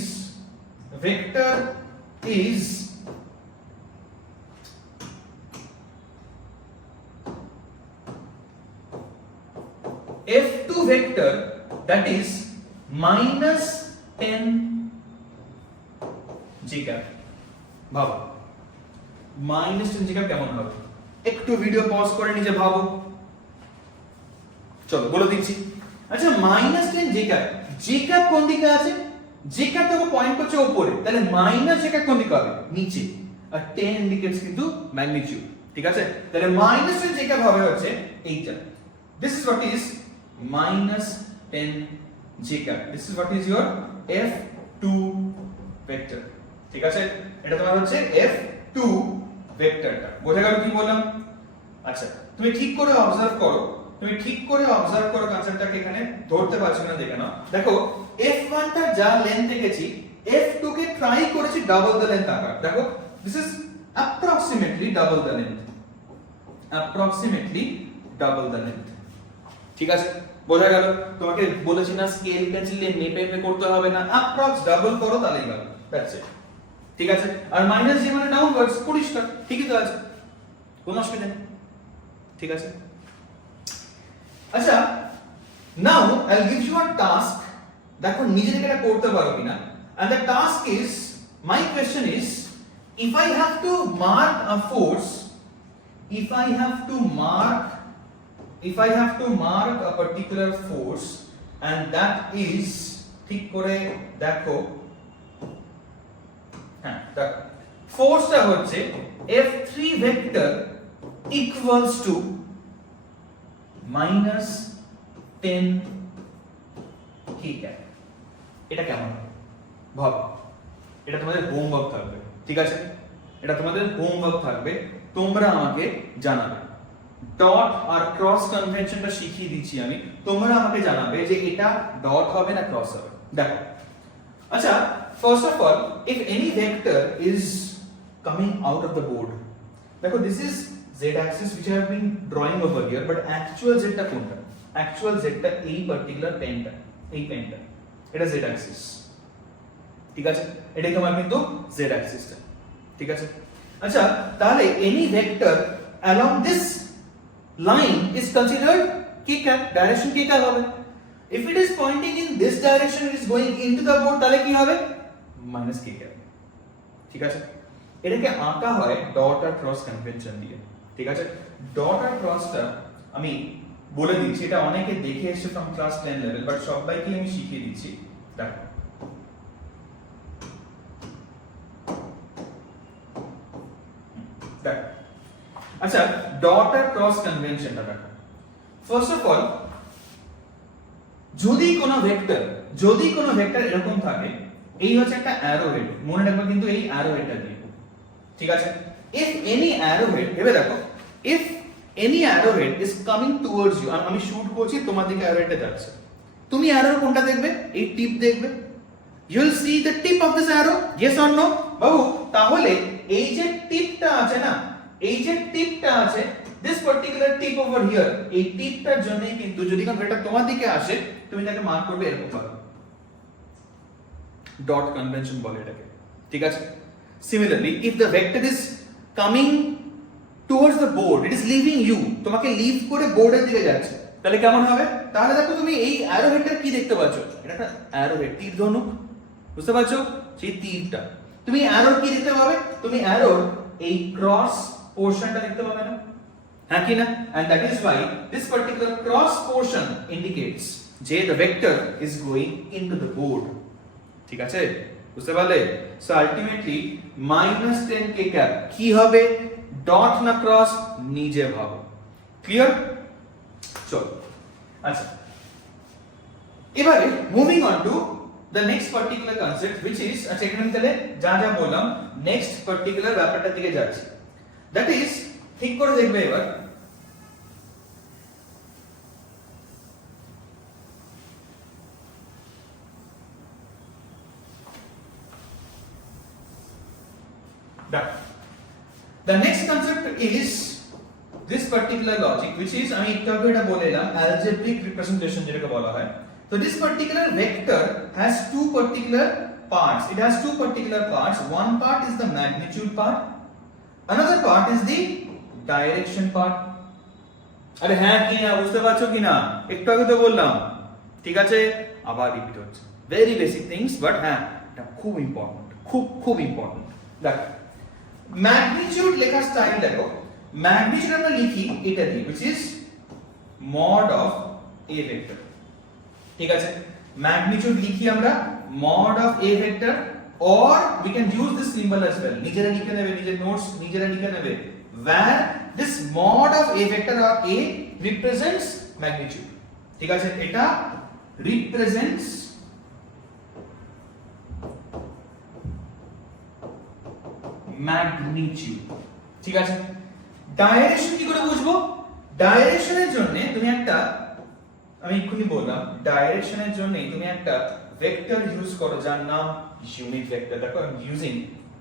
F2 vector, that is minus 10 j cap. ভাবো minus 10 j cap কেমন হবে, একটু ভিডিও পজ করে নিজে ভাবো, চলো বলে দিচ্ছি। আচ্ছা minus 10 j cap কোন দিকে আছে, j cap তো পয়েন্ট করছে উপরে, তাহলে minus j cap কোন দিকে হবে, নিচে, আর 10 ইন্ডিকেটস কিন্তু ম্যাগনিটিউড, ঠিক আছে, তাহলে minus 10 j cap হবে হচ্ছে এইটা, this is what is minus 10 j cap, this is what is your F2 vector, ঠিক আছে, এটা তোমার হচ্ছে F2 ভেক্টরটা, বোঝা গেল কি বললাম? আচ্ছা তুমি ঠিক করে অবজার্ভ করো কনসেপ্টটাকে এখানে ধরতে পারছো না, দেখে নাও, দেখো F1 টা যা লেন্থ দেখেছি F2 কে ট্রাই করেছি ডাবল দ্য লেন্থ আকার, দেখো this is approximately double the length, ঠিক আছে, বোঝা গেল? তোমাকে বলেছি না স্কেল পেন্সিল দিয়ে মেপে করতে হবে না, অ্যাপ্রক্স ডাবল করো তাহলেই হবে, দ্যাটস ইট, ঠিক আছে, আর মাইনাস জি মানে ডাউনওয়ার্ডস, পরিষ্কার ঠিকই তো আছে, কোনো অসুবিধা নেই, ঠিক আছে। আচ্ছা now I will give you a task, দেখো নিজে থেকে এটা করতে পারো কিনা, and the task is, my question is, if I have to mark a force, if I have to mark a particular force and that is, ঠিক করে দেখো, হ্যাঁ দেখো ফোর্সটা হচ্ছে F3 vector equals to minus 10 k cap, এটা কেমন হবে ভাবো, এটা তোমাদের হোমওয়ার্ক থাকবে, ঠিক আছে, এটা তোমাদের হোমওয়ার্ক থাকবে, তোমরা আমাকে জানাবে, ডট আর ক্রস কনভেনশনটা শিখিয়ে দিচ্ছি আমি, তোমরা আমাকে জানাবে যে এটা ডট হবে না ক্রস হবে, দেখো। আচ্ছা first of all, if any vector is coming out of the board, দেখো this is z axis which I have been drawing over here, but actual z টা কোনটা, actual z টা এই পার্টিকুলার পেনটা, এই পেনটা, এটা z axis, ঠিক আছে, এটাই তোমার কিন্তু z axis টা, ঠিক আছে। আচ্ছা তাহলে any vector along this line is considered k cap, direction k cap হবে, if it is pointing in this direction, it is going into the board, তাহলে কি হবে, minus k cap, ঠিক আছে। এটাকে আঁকা হয় ডট আর ক্রস কনভেনশন দিয়ে, ঠিক আছে, ডট আর ক্রসটা আমি বলে দিচ্ছি, এটা অনেকে দেখে এসেছে ফ্রম ক্লাস 10 লেভেল, বাট সবাইকে আমি শিখিয়ে দিচ্ছি, দেখো দেখো। আচ্ছা ডট আর ক্রস কনভেনশনটা দেখো, ফার্স্ট অফ অল যদি কোনো ভেক্টর এরকম থাকে, এই হচ্ছে একটা অ্যারো হেড, মনে রাখবে কিন্তু এই অ্যারো হেডটা দিয়ে, ঠিক আছে, if any arrowhead, ভেবে দেখো, if any arrowhead is coming towards you, আমি শুট করছি তোমার দিকে অ্যারোহেডটা যাচ্ছে, তুমি অ্যারোর কোনটা দেখবে, এই টিপ দেখবে, you will see the tip of this arrow, yes or no বাবু? তাহলে এই যে টিপটা আছে this particular tip over here, এই টিপটার জন্য কিন্তু যদি কোন ভেক্টর তোমার দিকে আসে, তুমি তাকে মার্ক করবে এরকম ভাবে, ডট কনভেনশন বলে এটাকে, ঠিক আছে। Similarly, if the vector is coming towards the board, it is leaving you, তোমাকে লিভ করে বোর্ডের দিকে যাচ্ছে, তাহলে কেমন হবে? তাহলে দেখো তুমি এই অ্যারো হেডটা কি দেখতে পাচ্ছ, এটা একটা অ্যারো হেড, তীর ধনুক, বুঝতে পারছো? সেই তীরটা তুমি অ্যারোর কি দেখতে পাবে? তুমি অ্যারোর এই ক্রস পোরশনটা দেখতে পাবে না, হ্যাঁ কি না? and that is why this particular cross portion indicates যে the vector is going into the board, ঠিক আছে? বুঝতে পারলে? so ultimately -10 k cap কি হবে? ডট না ক্রস, নিজে ভাবো। ক্লিয়ার? চলো আচ্ছা, এবারে moving on to the next particular concept which is, আচ্ছা এখানে আমি তাহলে যা যা বললাম নেক্সট পার্টিকুলার ব্যাপারটার দিকে যাচ্ছি, দ্যাট ইজ ঠিক করে দেখবে এবার the next concept is this particular logic which is আমি একটু আগে এটা বলেলাম algebraic representation যেটাকে বলা হয়। So this particular vector has two particular parts. It has two particular parts. One part is the magnitude part. Another part is the direction part. আরে হ্যাঁ কি না বুঝতে পারছো কি না? একটু আগে তো বললাম, ঠিক আছে? আবার রিপিট হচ্ছে। Very basic things, but হ্যাঁ এটা খুব ইম্পর্টেন্ট, খুব ইম্পর্টেন্ট। দেখো ম্যাগনিটিউড লেখার স্টাইল দেখো, ম্যাগনিটিউড আমরা লিখি এটা দিয়ে which is mod of a vector, ঠিক আছে? ম্যাগনিটিউড লিখি আমরা mod of a vector, or we can use this symbol as well, নিজেরা লিখে নেবে, নিজের নোটস নিজেরা লিখে নেবে, where this mod of a vector or a represents magnitude, ঠিক আছে? এটা represents magnitude, ঠিক আছে? ডাইরেকশন কি করে বুঝবো? ডাইরেকশনের জন্য তুমি একটা, আমি এক্ষুনি বললাম ডাইরেকশনের জন্য তুমি একটা ভেক্টর ইউজ করো যার নাম ইউনিট ভেক্টর। দেখো I am using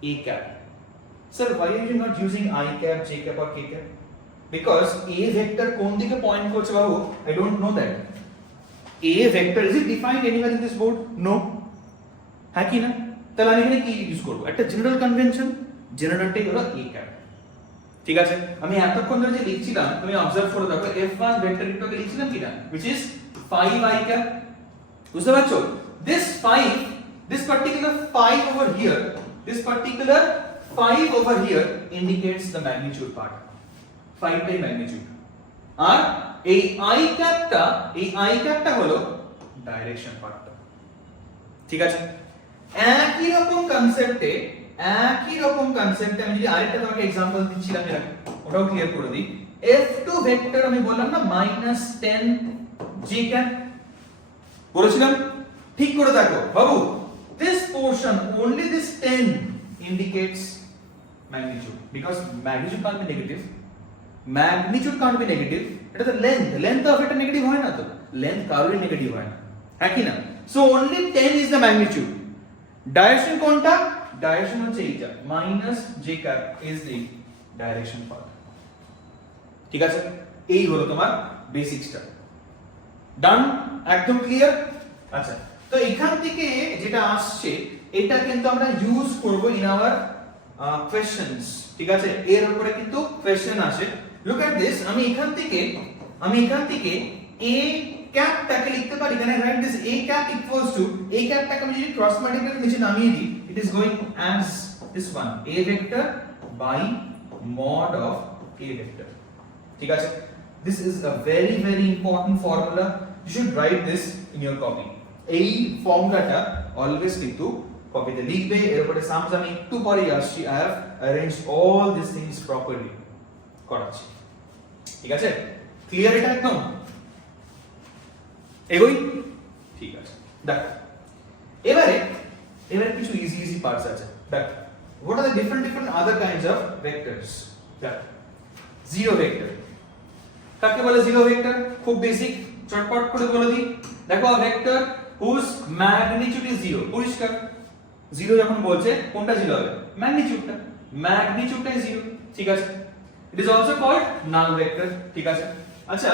a cap. Sir, why are you not using I cap, J cap or K cap? Because a vector কোন দিকে পয়েন্ট করছে বাবু? I don't know that. A vector is it defined anywhere in this board? No. হ্যাঁ কি না? তাহলে আমি এখানে কি ইউজ করব? একটা জেনারেল কনভেনশন, জেনারেলটাই হলো a cap, ঠিক আছে? আমি এতক্ষণ ধরে যে লিখছিলাম তুমি অবজার্ভ করে দেখো f1 ভেক্টর একটু লিখছিলাম কিনা which is 5 I cap, বুঝতে পারছো? This particular 5 over here, this particular 5 over here indicates the magnitude part, 5 টাই ম্যাগনিটিউড, আর এই I capটা হলো ডাইরেকশন পার্টটা, ঠিক আছে? একই রকম কনসেপ্টে আমি যদি আরেকটা তোমাকে एग्जांपल দিচ্ছিলাম এর আগে, ওটাও ক্লিয়ার করে দিই। f2 ভেক্টর আমি বললাম না -10 j cap বলেছিলাম, ঠিক করে দেখো বাবু, this portion only this 10 indicates magnitude because magnitude can't be negative, এটা তো length of এটা নেগেটিভ হয় না, তো length কারোরই নেগেটিভ হয় না, হ্যাঁ কি না? so only 10 is the magnitude. Direction কোনটা? ডাইরেকশন হচ্ছে এইটা, -j cap is the direction part, ঠিক আছে? এই হলো তোমার বেসিক্সটা। ডান? একদম ক্লিয়ার? আচ্ছা, তো এখান থেকে যেটা আসছে এটা কিন্তু আমরা ইউজ করব ইন আওয়ার কোশ্চেনস, ঠিক আছে? এর উপরে কিন্তু কোশ্চেন আসে। লুক এট দিস, আমি এখান থেকে a ক্যাপটাকে লিখতে পারি, can I write this a cap equals to, a ক্যাপটাকে আমি যদি ক্রস মাল্টিপ্লাই নিচে নামিয়ে দিই, it is going as this one, a vector by mod of a vector, ঠিক আছে? This is a very important formula, you should write this in your copy. এই ফর্মুলাটা always কিন্তু কপিতে লিখবে। এরপরে সামস আমি একটু পরে আসছি, I have arranged all these things properly করাচ্ছি, ঠিক আছে? ক্লিয়ার এটা একদম? এগোই, ঠিক আছে? দেখো এবারে কিছু ইজি পার্টস আছে। দেখো what are the different other kinds of vectors? দেখো জিরো ভেক্টর কাকে বলে? জিরো ভেক্টর খুব বেসিক, চটপট করে বলে দিই। দেখো ভেক্টর whose magnitude is 0, পরিষ্কার। জিরো যখন বলছে কোনটা জিরো হবে? ম্যাগনিটিউডটাই জিরো, ঠিক আছে? It is also called null vector, ঠিক আছে? আচ্ছা,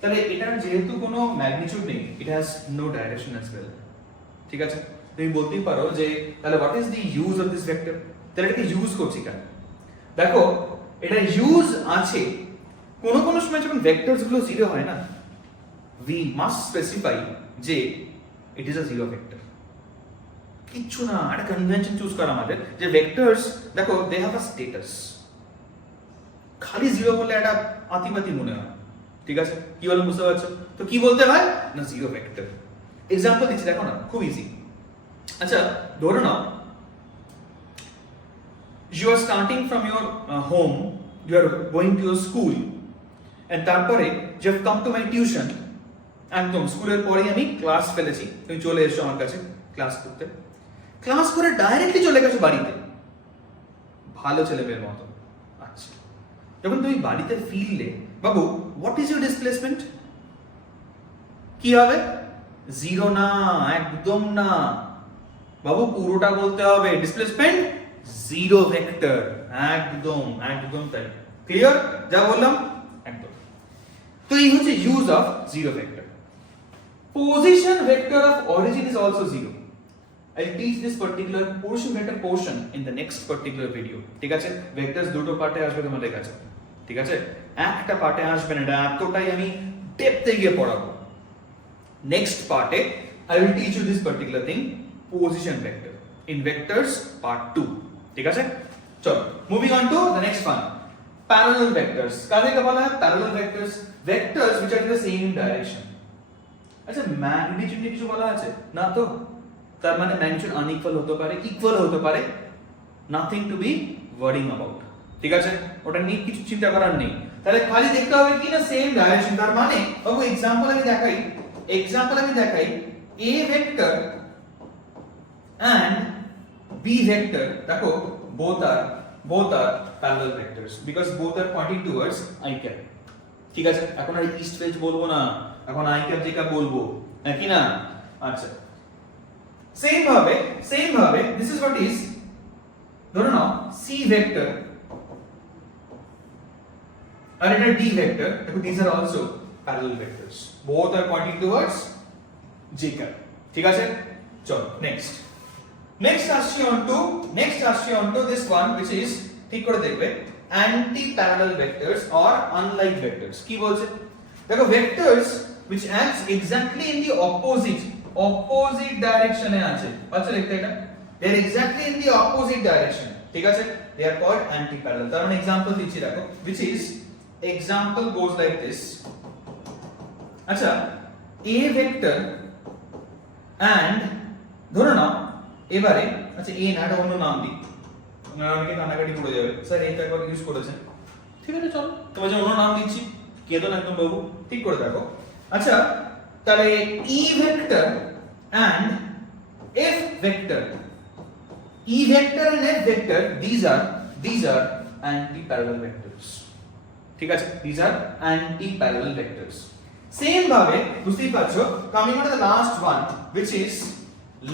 তাহলে এটার যেহেতু কোনো ম্যাগনিটিউড নেই, it has no direction as well, ঠিক আছে? তুমি বলতেই পারো যে তাহলে what is the use of this vector? তাহলে এটাকে ইউজ করছি কেন? দেখো এটা ইউজ আছে কোন সময় যখন ভেক্টরস গুলো জিরো হয় না, we must specify যে it is a zero vector. কিচ্ছু না, একটা কনভেনশন চুজ করা আমাদের যে ভেক্টরস দেখো দে হ্যাভ আ স্ট্যাটাস। খালি জিরো বললে একটা আতিপাতি মনে হয়, ঠিক আছে? কি বলে বুঝতে পারছো? তো কি বলতে হয় না জিরো ভেক্টর। এক্সাম্পল দিচ্ছি দেখো না, খুব ইজি। আচ্ছা ধরো না you are starting from your home, you are going to your school, and তারপরে you have come to my tuition, একদম স্কুলের পরেই আমি ক্লাস ফেলেছি, তুমি চলে এসো আমার কাছে ক্লাস করতে, ক্লাস করে ডাইরেক্টলি চলে গেছো বাড়িতে, ভালো ছেলেমেয়ের মতো। আচ্ছা যখন তুমি বাড়িতে ফিরলে বাবু, হোয়াট ইজ ইউর ডিসপ্লেসমেন্ট? কি হবে? জিরো না, একদম না বাবু, পুরোটা বলতে হবে ডিসপ্লেসমেন্ট জিরো ভেক্টর, একদম একদম তাই। ক্লিয়ার যা বললাম? একদম। তো এই হচ্ছে use of zero vector. Position vector of origin is also zero. I'll teach this particular position vector portion in the next particular video. ঠিক আছে? Vectors দুটো পার্টে আসবে তোমাদের কাছে, ঠিক আছে? একটা পার্টে আসবে না, এটা এতটাই আমি ডেপথে গিয়ে পড়াবো। নেক্সট পার্টে I will teach you this particular thing, position vector in vectors part 2. ঠিক আছে? চলো moving on to the next one, parallel vectors. কাদেরকে বলা হয় parallel vectors? Vectors which are in the same direction. আচ্ছা ম্যাগনিটিউড নিয়ে কিছু বলা আছে না তো? তার মানে ম্যাগনিটিউড আনইকুয়াল হতে পারে, ইকুয়াল হতে পারে, nothing to be worrying about, ঠিক আছে? ওটা নিয়ে কিছু চিন্তা করার নেই। তাহলে খালি দেখতে হবে কি না সেম ডাইরেকশন। তার মানে বাবু এক্সাম্পল আমি দেখাই a vector and b vector, দেখো both are parallel vectors because both are pointing towards i cap, ঠিক আছে? এখন আর ইস্ট ওয়েস্ট বলবো না, এখন i cap j cap বলবো, নাকি না? আচ্ছা সেম ভাবে this is what is, ধরো না c ভেক্টর আর এটা d ভেক্টর, দেখো these are also parallel vectors, both are pointing towards j cap, ঠিক আছে? চলো next আসছি on to this one which is, ঠিক করে দেখবে, anti parallel vectors or unlike vectors। কি বলছে দেখো, vectors which acts exactly in the opposite direction এ আছে, আচ্ছা লিখতে এটা, they are exactly in the opposite direction, ঠিক আছে? they are called anti parallel। তার মানে एग्जांपल দিচ্ছি দেখো, which is example goes like this। আচ্ছা a vector and ধরো না এবারে, আচ্ছা a না এটা অন্য নাম দিই, অনেকে কানাকাটি করে যাবে স্যার এটা একবার ইউজ করেছেন, ঠিক আছে? চলো তোমার যে অন্য নাম দিচ্ছি, কেদন একদম বাবু, ঠিক করে দেখো। আচ্ছা তাহলে e vector and f vector, e vector and f vector, these are anti parallel vectors, ঠিক আছে? these are anti parallel vectors। Same ভাবে বুঝতেই পারছো, coming on to the last one which is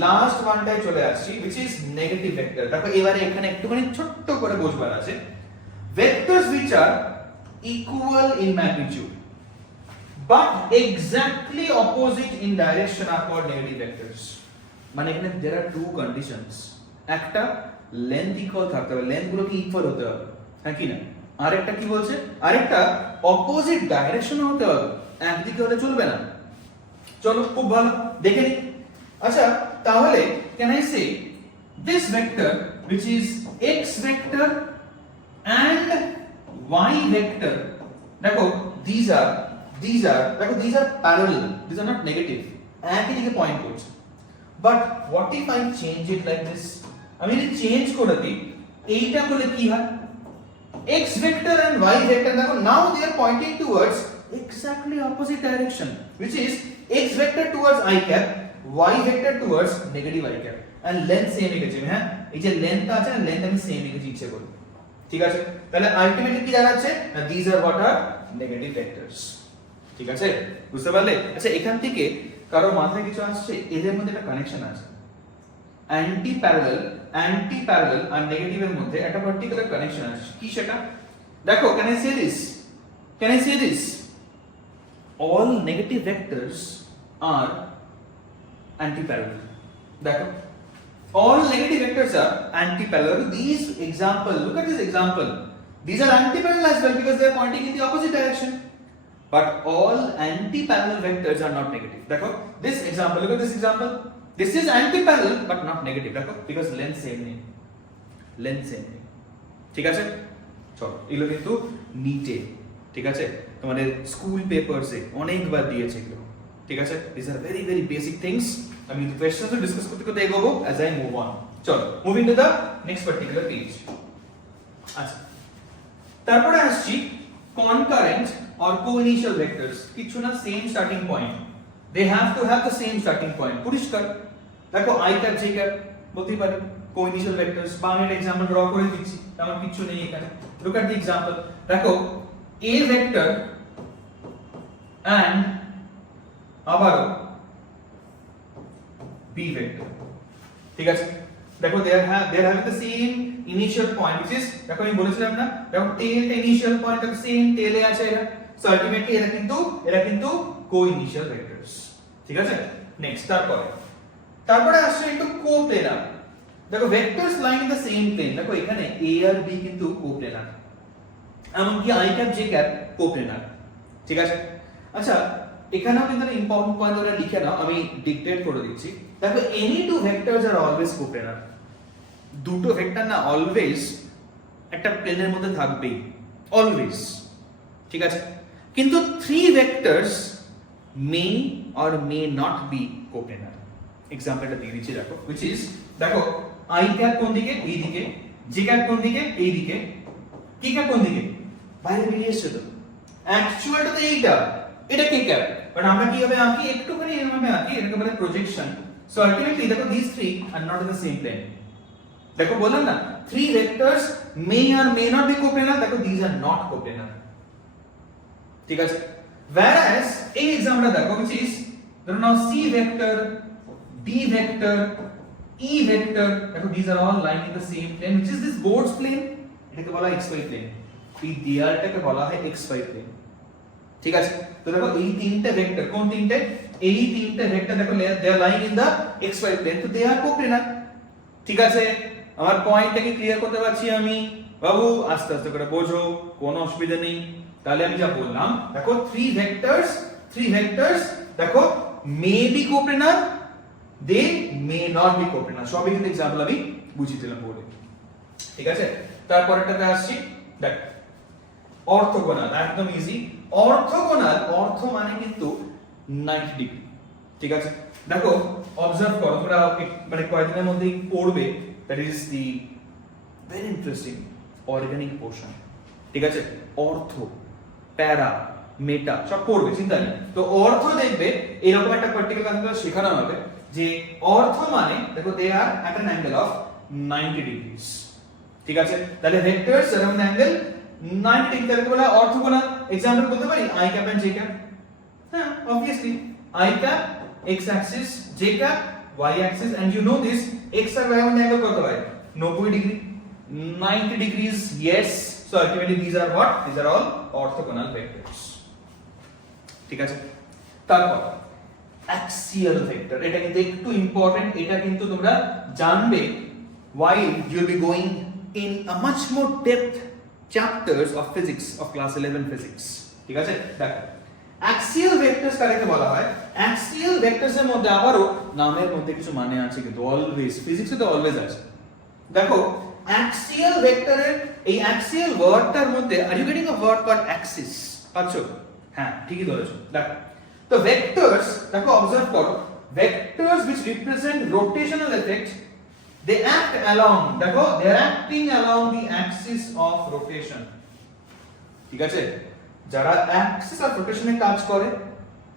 last ওয়ানটাই চলে আসছি which is নেগেটিভ ভেক্টর। দেখো এবারে এখানে একটুখানি ছোট্ট করে বোঝবার আছে, vectors which are equal in magnitude but exactly opposite in direction are called negative vectors। মানে এখানে there are two conditions, একটা লেন্থ ইকুয়াল থাকতে হবে, লেন্থ গুলো কি ইকুয়াল হতে হবে, হ্যাঁ কি না? আরেকটা কি বলছে, আরেকটা অপোজিট ডাইরেকশনে হতে হবে, একদিকে হলে চলবে না। চলো খুব ভালো দেখে নি। আচ্ছা তাহলে can I say this vector which is x vector and y vector, দেখো these are দেখো these are parallel, these are not negative, একই দিকে পয়েন্ট করছে। but what if I change it like this? আমি যদি চেঞ্জ করে দিই, এইটা হলে কি হয়, x vector and y vector, দেখো now they are pointing towards exactly opposite direction which is x vector towards i cap, y vector towards negative i cap, and length same রেখেছি। হ্যাঁ এই যে লেন্থটা আছে না, লেন্থ আমি সেম রেখেছি ইচ্ছে করে, ঠিক আছে? তাহলে আলটিমেটলি কি দাঁড়াচ্ছে না, these are what are negative vectors, ঠিক আছে? বুঝতে পারলে? আচ্ছা এখান থেকে কারো মাথায় কিছু আসছে, এদের মধ্যে একটা কানেকশন আছে, অ্যান্টি প্যারালাল আর নেগেটিভ এর মধ্যে একটা পার্টিকুলার কানেকশন আছে, কি সেটা দেখো। can I say this all negative vectors are anti-parallel, দেখো all negative vectors are anti-parallel। These example, look at this example, these are anti-parallel as well because they are pointing in the opposite direction, but all anti-parallel vectors are not negative। দেখো this example, look at this example, This is anti-parallel but not negative, দেখো, because length same নেই, ঠিক আছে? চলো, এগুলো কিন্তু নিটে, ঠিক আছে, তোমাদের স্কুল পেপারসে অনেকবার দিয়েছে এগুলো, ঠিক আছে? These are very very basic things. আমি the questions to discuss করতে করতে এগোবো as I move on. চলো, moving to the next particular page. আচ্ছা, তারপরে আসছি concurrent or co-initial vectors. কিছু না, same starting point. They have to have the same starting point. পরিষ্কার, দেখো i cap j cap বলতে পারি co-initial vectors. বা আমি একটা এক্সাম্পল ড্র করে দিচ্ছি, তেমন কিছু নেই এখানে। Look at the example. দেখো a vector and আবারও b vector, ঠিক আছে? দেখো they are having the same initial point, which is, দেখো আমি বলেছিলাম না, দেখো tail টা initial point, দেখো same tail এ আছে এরা, so ultimately এরা কিন্তু co-initial vectors, ঠিক আছে? নেক্সট, তারপরে আসছে একটু কোপ্লেনার। দেখো vectors lying in the same plane, দেখো এখানে a আর b কিন্তু কোপ্লেনার, এমনকি i cap j cap coplanar, ঠিক আছে? আচ্ছা, এখানেও কিন্তু একটা ইম্পর্টেন্ট পয়েন্ট ওরা লিখে নাও, আমি ডিক্টেট করে দিচ্ছি। দেখো any two vectors are always কোপ্লেনার, দুটো ভেক্টর না অলওয়েজ একটা প্লেনের মধ্যে থাকবেই, অলওয়েজ, ঠিক আছে? কিন্তু three vectors may or may not be coplanar. এক্সাম্পলটা দিয়ে দিচ্ছি, দেখো, which is, দেখো i ক্যাপ কোন দিকে? এই দিকে, j ক্যাপ কোন দিকে? এই দিকে, k ক্যাপ কোন দিকে? বাইরে বেরিয়ে এসেছে তো, অ্যাকচুয়ালটা তো এইটা, এটা k ক্যাপ, বাট আমরা কিভাবে আঁকি? একটুখানি এরকম আঁকি, এটাকে বলে প্রজেকশন। সো আলটিমেটলি দেখো these three are not in the same plane. দেখো বললাম না, three vectors may or may not be coplanar, দেখো these are not coplanar, ঠিক আছে? whereas এই এক্সাম্পলটা দেখো, which is, ধরো নাও c vector, d vector, e vector, দেখো these are all lying in the same plane, which is this board's plane, এটাকে বলা হয় xy plane, এই দেয়ালটাকে বলা হয় xy plane, ঠিক আছে? তো দেখো এই তিনটে ভেক্টর, কোন তিনটে? এই তিনটে ভেক্টর দেখো they are lying in the xy plane, তো they are coplanar, ঠিক আছে? আমার পয়েন্টটাকে ক্লিয়ার করতে পারছি আমি? বাবু আস্তে আস্তে করে বোঝো, কোনো অসুবিধা নেই। তাহলে আমি যা বললাম, দেখো থ্রি ভেক্টরস দেখো may be coplanar, they may not be coplanar, সবই কিন্তু এক্সাম্পল আমি বুঝিয়ে দিলাম বলে, ঠিক আছে? তারপরেরটাতে আসছি, দেখ অর্থোগোনাল, একদম ইজি। অর্থোগোনাল, অর্থ মানে কিন্তু 90 ডিগ্রি, ঠিক আছে? দেখো অবজার্ভ করো, তোমরা মানে কয়েকদিনের মধ্যেই পড়বে, that is the very interesting organic portion, ঠিক আছে? অর্থ, প্যারা, মেটা সব পড়বে, চিন্তা নেই। তো অর্থ দেখবে এরকম একটা পার্টিকুলার কনসেপ্ট শেখানো হবে যে অর্থ মানে দেখো they are at an angle of 90 degrees, ঠিক আছে? তাহলে vectors around the angle 90 degree, তাহলে বলা অর্থোগোনাল। এক্সাম্পল বলতে পারি i cap and j cap, হ্যাঁ obviously i cap x axis, j cap y axis, and you know this x R y এর angle কত হয়? 90 degree, 90 degrees, yes. So ultimately these are what? These are all orthogonal vectors, ঠিক আছে? তারপর axial vector, এটা কিন্তু একটু important, এটা কিন্তু তোমরা জানবে while you will be going in a much more depth chapters of physics of class 11 physics, ঠিক আছে? দেখো axial vectors কাকে বলা হয়? axial vectors এর মধ্যে আবারও নামের মধ্যে কিছু মানে আছে, কিন্তু অলওয়েজ ফিজিক্সে তো অলওয়েজ আছে। দেখো axial vector এর এই axial ওয়ার্ডটার মধ্যে are you getting a word called axis, পাচ্ছো? হ্যাঁ ঠিকই ধরেছো। দেখো তো ভেক্টরস, দেখো অবজার্ভ করো, vectors which represent rotational effect, they act along, দেখো they are acting along the axis of rotation, ঠিক আছে? যারা অ্যাক্সিস অফ রোটেশনে কাজ করে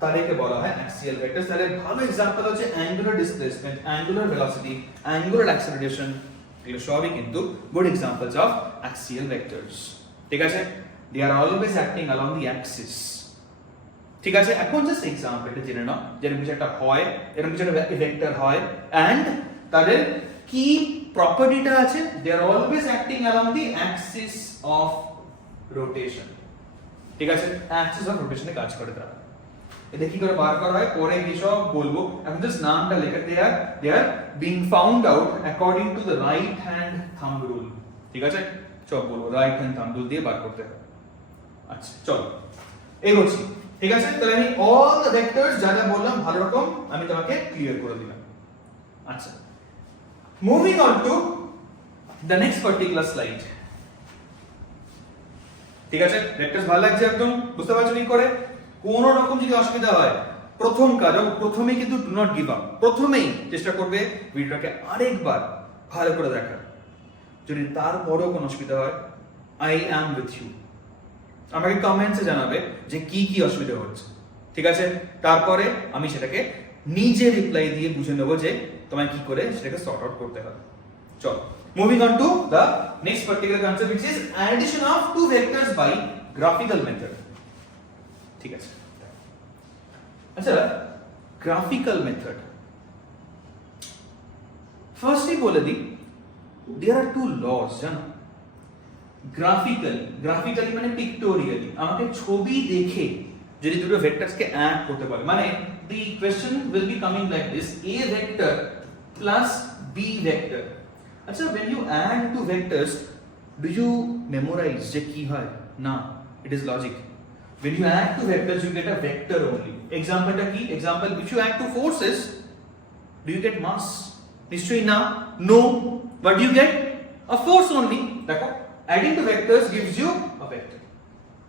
তাদেরকে বলা হয় অ্যাক্সিয়াল ভেক্টরস। তাহলে ভালো एग्जांपल হচ্ছে angular displacement, angular velocity, angular acceleration, এগুলো সবই কিন্তু good examples of axial vectors, ঠিক আছে? They are always acting along the axis, ঠিক আছে? এখন জাস্ট एग्जांपल এটা জেনে নাও, যেরকম কিছু একটা হয়, এরকম কিছু একটা ভেক্টর হয়, এন্ড তাদের কি প্রপার্টিটা আছে? They are always acting along the axis of rotation, ঠিক আছে? অ্যাক্সিস অফ রোটেশনে কাজ করে তারা। এটা কি করে বার করা হয় পরে এসব বলবো, এখন জাস্ট নামটা লেখা, they are being found out according to the right hand thumb rule, ঠিক আছে? সব বলবো রাইট হ্যান্ড থাম্ব রুল দিয়ে বার করতে হবে। আচ্ছা চলো এগোচ্ছি, ঠিক আছে? তাহলে আমি অল দ্য ভেক্টরস যা যা বললাম ভালো রকম আমি তোমাকে ক্লিয়ার করে দিলাম। আচ্ছা, moving on to the next particular slide. ঠিক আছে, ভেক্টরস ভালো লাগছে একদম, বুঝতে পারছো কি করে? কোন রকম যদি অসুবিধা হয়, প্রথম কাজ প্রথমে কিন্তু ডু নট গিভ আপ, প্রথমেই চেষ্টা করবে ভিডিওটাকে আরেকবার ভালো করে দেখার। যদি তারপরেও কোনো অসুবিধা হয়, আই অ্যাম উইথ ইউ, আমাকে কমেন্টসে জানাবে যে কি কি অসুবিধা হচ্ছে। ঠিক আছে, তারপরে আমি সেটাকে নিজে রিপ্লাই দিয়ে বুঝে নেবো যে তোমায় কি করে সেটাকে সর্ট আউট করতে হবে। চলো, moving on to the next particular concept, which is addition of two vectors by graphical method. ঠিক আছে, আচ্ছা, graphical method ফার্স্টলি বলে দিই, there are two laws, জানো? গ্রাফিক্যালি মানে পিক্টোরিয়ালি, আমাকে ছবি দেখে যদি দুটো ভেক্টরসকে অ্যাড করতে পারে, মানে the question will be coming like this: a vector plus b vector. আচ্ছা, when you add two vectors, do you memorize যে কি হয়? না, it is logic. When you add two vectors, you get a vector only. Exampleটা কি? Example, if you add two forces, do you get mass? নিশ্চয়ই না, no. But you get a force only. দেখো, adding two vectors gives you a vector.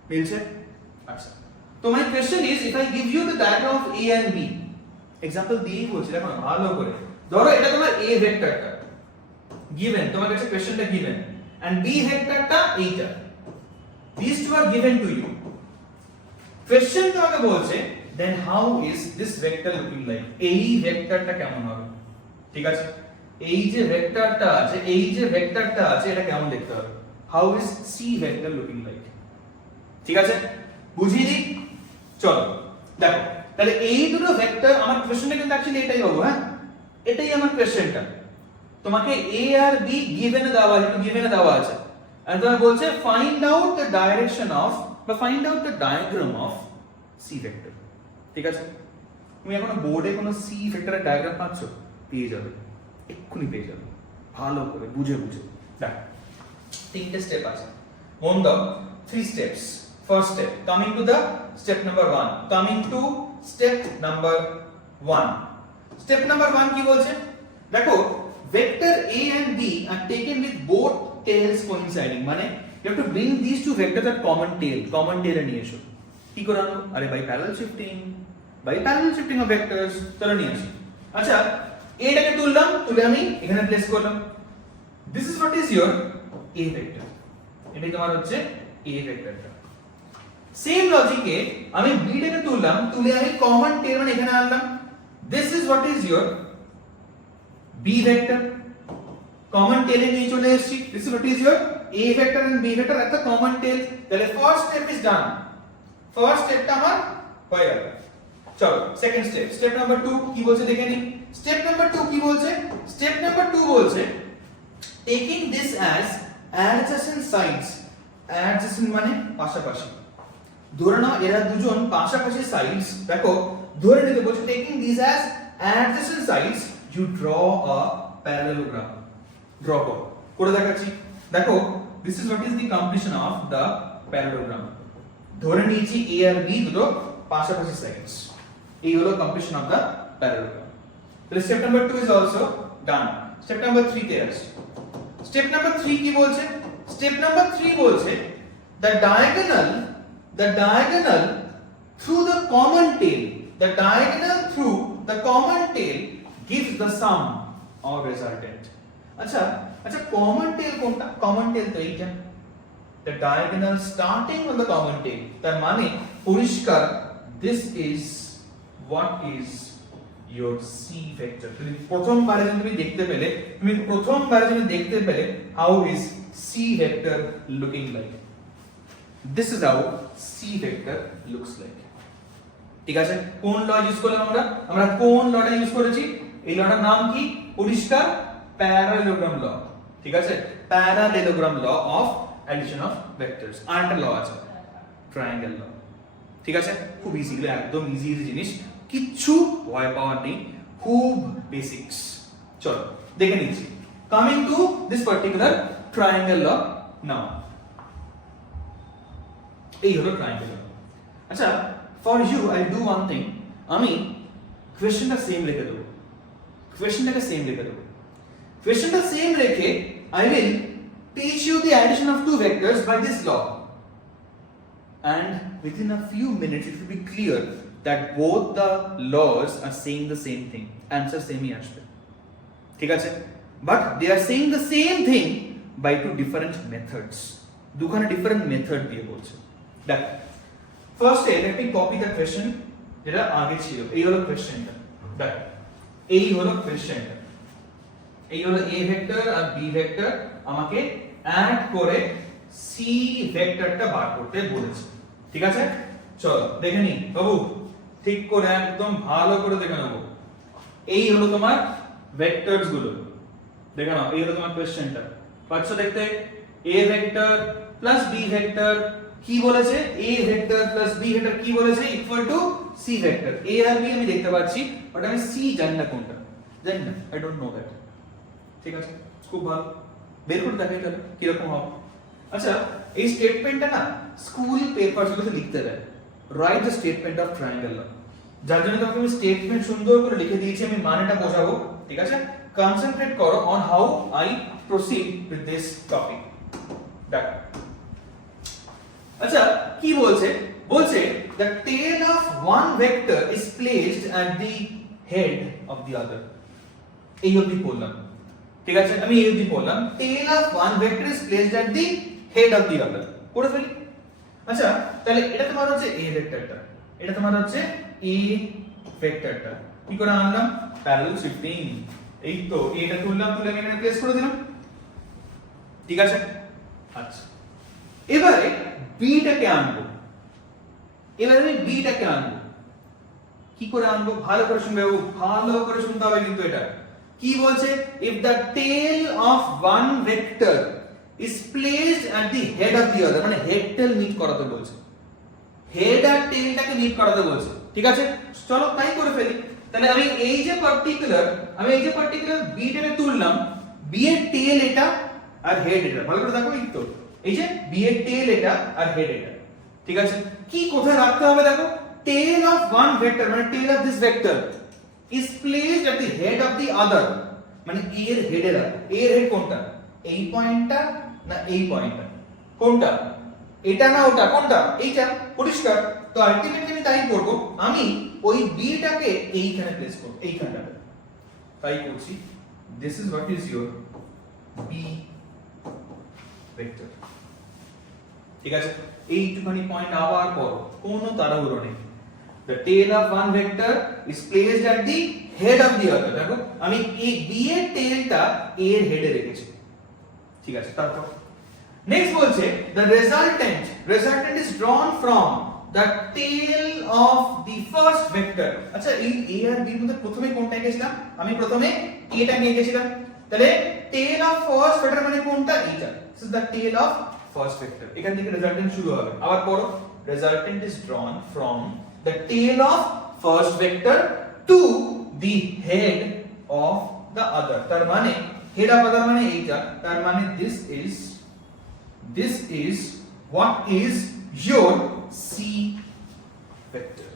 মিলছে? আচ্ছা, তো my question is, if I give you the diagram of A and B, example দিয়েই বলছি, দেখো না ভালো করে, ধরো এটা তোমার A ভেক্টরটা given, তোমার কাছে কোশ্চেনটা given, and B ভেক্টরটা এইটা, these two are given to you. Question তোমাকে বলছে, then how is this vector looking like? এই ভেক্টরটা কেমন হবে? ঠিক আছে, এই যে ভেক্টরটা আছে এটা কেমন দেখতে হবে? How is C vector looking like? ঠিক আছে, বুঝিয়ে দিই। চলো দেখো, তাহলে এই দুটো ভেক্টর, আমার কোশ্চেনটা কিন্তু অ্যাকচুয়ালি এটাই হবে, হ্যাঁ এটাই আমার কোশ্চেনটা। তোমাকে A আর B গিভেনে দেওয়া আছে, আর তোমাকে বলছে find out the direction of বা find out the diagram of C vector. ঠিক আছে, তুমি এখন বোর্ডে কোনো C ভেক্টরের ডায়াগ্রাম পাচ্ছ? পেয়ে যাবে, এক্ষুনি পেয়ে যাবে, ভালো করে বুঝে দেখো তিনটে স্টেপ আছে, মন দাও, 3 steps. First step, coming to the step number 1. Step number 1 কি বলছে? দেখো, vector A and B are taken with both tails coinciding, মানে you have to bring these two vectors at common tail এ নিয়ে এসো। কি করে আনবো? আরে by parallel shifting of vectors, চলো নিয়ে আসি। আচ্ছা, এটাকে তুলে আমি এখানে প্লেস করলাম, this is what is your A vector, এটাই তোমার হচ্ছে A ভেক্টরটা। সেম লজিকে আমি B টাকে তুলে আমি কমন টেল মানে এখানে আনলাম, this is what is your B vector, common টেলে নিয়ে চলে এসেছি, this is what is your A vector and B vector at the common tail। তাহলে first step is done, first স্টেপটা আমার হয়ে গেল। চলো সেকেন্ড স্টেপ নাম্বার 2 কি বলছে দেখে নিই। স্টেপ নাম্বার 2 কি বলছে? স্টেপ নাম্বার 2 বলছে taking this as adjacent sides, adjacent মানে পাশাপাশি, ধরে নাও এরা দুজন পাশাপাশি সাইডস, দেখো ধরে নিতে বলছে taking these as adjacent sides, you draw a parallelogram, draw করে দেখাচ্ছি। দেখো, this is what is the completion of the parallelogram, ধরে নিয়েছি A আর B দুটো পাশাপাশি সাইডস, এই হলো completion of the parallelogram। তাহলে step number 2 is also done। step number 3 তে আসি। step number 3 কি বলছে? step number 3 বলছে the diagonal through the common tail gives the sum or resultant। আচ্ছা, common tail কোনটা? common tail তো এইটা, the diagonal starting on the common tail, তার মানে পরিষ্কার this is what is your C vector। তুমি প্রথমবারে যদি দেখতে পেলে how is C vector looking like, this is how C vector looks like। ঠিক আছে, কোন ল ইউজ করলাম আমরা কোন লটা ইউজ করেছি? এই লটার নাম কি? পরিষ্কার প্যারালেলোগ্রাম ল। ঠিক আছে, parallelogram law of addition of vectors. আর একটা ল আছে ট্রায়াঙ্গেল ল। ঠিক আছে, খুব ইজি, একদম ইজি জিনিস, কিচ্ছু ভয় পাওয়ার নেই, খুব বেসিক্স। চলো দেখে নিচ্ছি। Coming to this particular triangle law now, এই হলো ট্রায়াঙ্গেল ল। আচ্ছা, for you I do one thing, আমি কোশ্চেনটা সেম লিখে দেবো, কোশ্চেনটাকে সেম রেখে দেবো। কোশ্চেনটা সেম রেখে I will teach you the addition of two vectors by this law, and within a few minutes it will be clear that both the laws are saying the same thing. Answer same hi ashbe, ঠিক আছে, but they are saying the same thing by two different methods. দুখানে different method দিয়ে বলছে। দেখ first let me copy the question যেটা আগে ছিল। এই হলো কোশ্চেনটা, দেখ এই হলো কোশ্চেনটা, এই হলো a ভেক্টর আর b ভেক্টর, আমাকে অ্যাড করে c ভেক্টরটা বার করতে বলেছে, ঠিক আছে। চলো দেখে নি বাবু, ঠিক করে একদম ভালো করে দেখে নেবো। এই হলো তোমার ভেক্টরস গুলো, দেখে নাও। এই হলো তোমার কোশ্চেনটা, পাচ্ছ দেখতে? a vector plus b vector কি বলেছে? a vector plus b vector কি বলেছে? Equal to c vector. a আর b আমি দেখতে পাচ্ছি, বাট আমি c জানি না কোনটা, জানি না, আই ডোন্ট নো দ্যাট, ঠিক আছে। খুব ভালো, বের করে দেখাই তাহলে কিরকম হবে। আচ্ছা, এই স্টেটমেন্টটা না স্কুল পেপারস গুলোতে লিখতে দেয়, write the statement of triangle law. যার জন্য তোমাকে আমি স্টেটমেন্ট সুন্দর করে লিখে দিয়েছি, আমি মানেটা বোঝাবো, ঠিক আছে। কনসেন্ট্রেট করো on how I proceed with this topic. দেখো আচ্ছা কি বলছে? বলছে the tail of one vector is placed at the head of the other। এই অবধি বললাম, ঠিক আছে, আমি এই অবধি বললাম tail of one vector is placed at the head of the other, করে ফেলি। আচ্ছা তাহলে এটা তোমার হচ্ছে a ভেক্টরটা, এটা তোমার হচ্ছে a ভেক্টরটা, কি করে আনলাম? Parallel shifting. এই তো এটা তুললাম, তুলে আমি এখানে প্লেস করে দিলাম, ঠিক আছে। আচ্ছা এবারে b টাকে আনবো, এবারে আমি b টাকে আনবো, কি করে আনবো? ভালো করে শুনবে, ভালো করে শুনতে হবে কিন্তু এটা কি বলছে? if the tail of one vector is placed at the head of the other, মানে হেড টেল মিট করাতে বলছে, হেড আর টেলটাকে মিট করাতে বলছে, ঠিক আছে। চলো তাই করে ফেলি। তাহলে আমি এই যে পার্টিকুলার b টাকে তুললাম, b এর টেল এটা আর হেড এটা, ভালো করে দেখো। এই তো এই যে b এর টেল এটা আর হেড এটা, ঠিক আছে। কি কোথায় রাখতে হবে দেখো? tail of one vector মানে tail of this vector is placed at the head of the other, মানে a এর হেডে রাখো। a এর হেড কোনটা? এই পয়েন্টটা না এই পয়েন্টটা? কোনটা? এটা না ওটা? কোনটা? এইটা, পরিষ্কার। তো আলটিমেটলি আমি তাই করব, আমি ওই b টাকে এইখানে প্লেস করব, এইখানটাতে। তাই করছি। This is what is your b vector, ঠিক আছে। এইটুখানি পয়েন্ট আবার পড়ো, কোনো তাড়াহুড়ো নেই। The tail of one vector is placed at the head of the other। দেখো আমি এই b এর টেলটা a এর হেডে রেখেছি, ঠিক আছে। তারপর নেক্সট বলছে the resultant is drawn from the tail of the first vector। আচ্ছা এই a আর b এর মধ্যে প্রথমে কোনটা এঁকেছিলাম? আমি প্রথমে a টা নিয়ে গেছিলাম, তাহলে tail of first vector মানে কোনটা? এইটা। This is the tail of first vector। এখান থেকে resultant শুরু হবে। আবার পড়ো, resultant is drawn from the tail of first vector to the head of the other। তার মানে head of other মানে এইটা, তার মানে this is what is your c vector।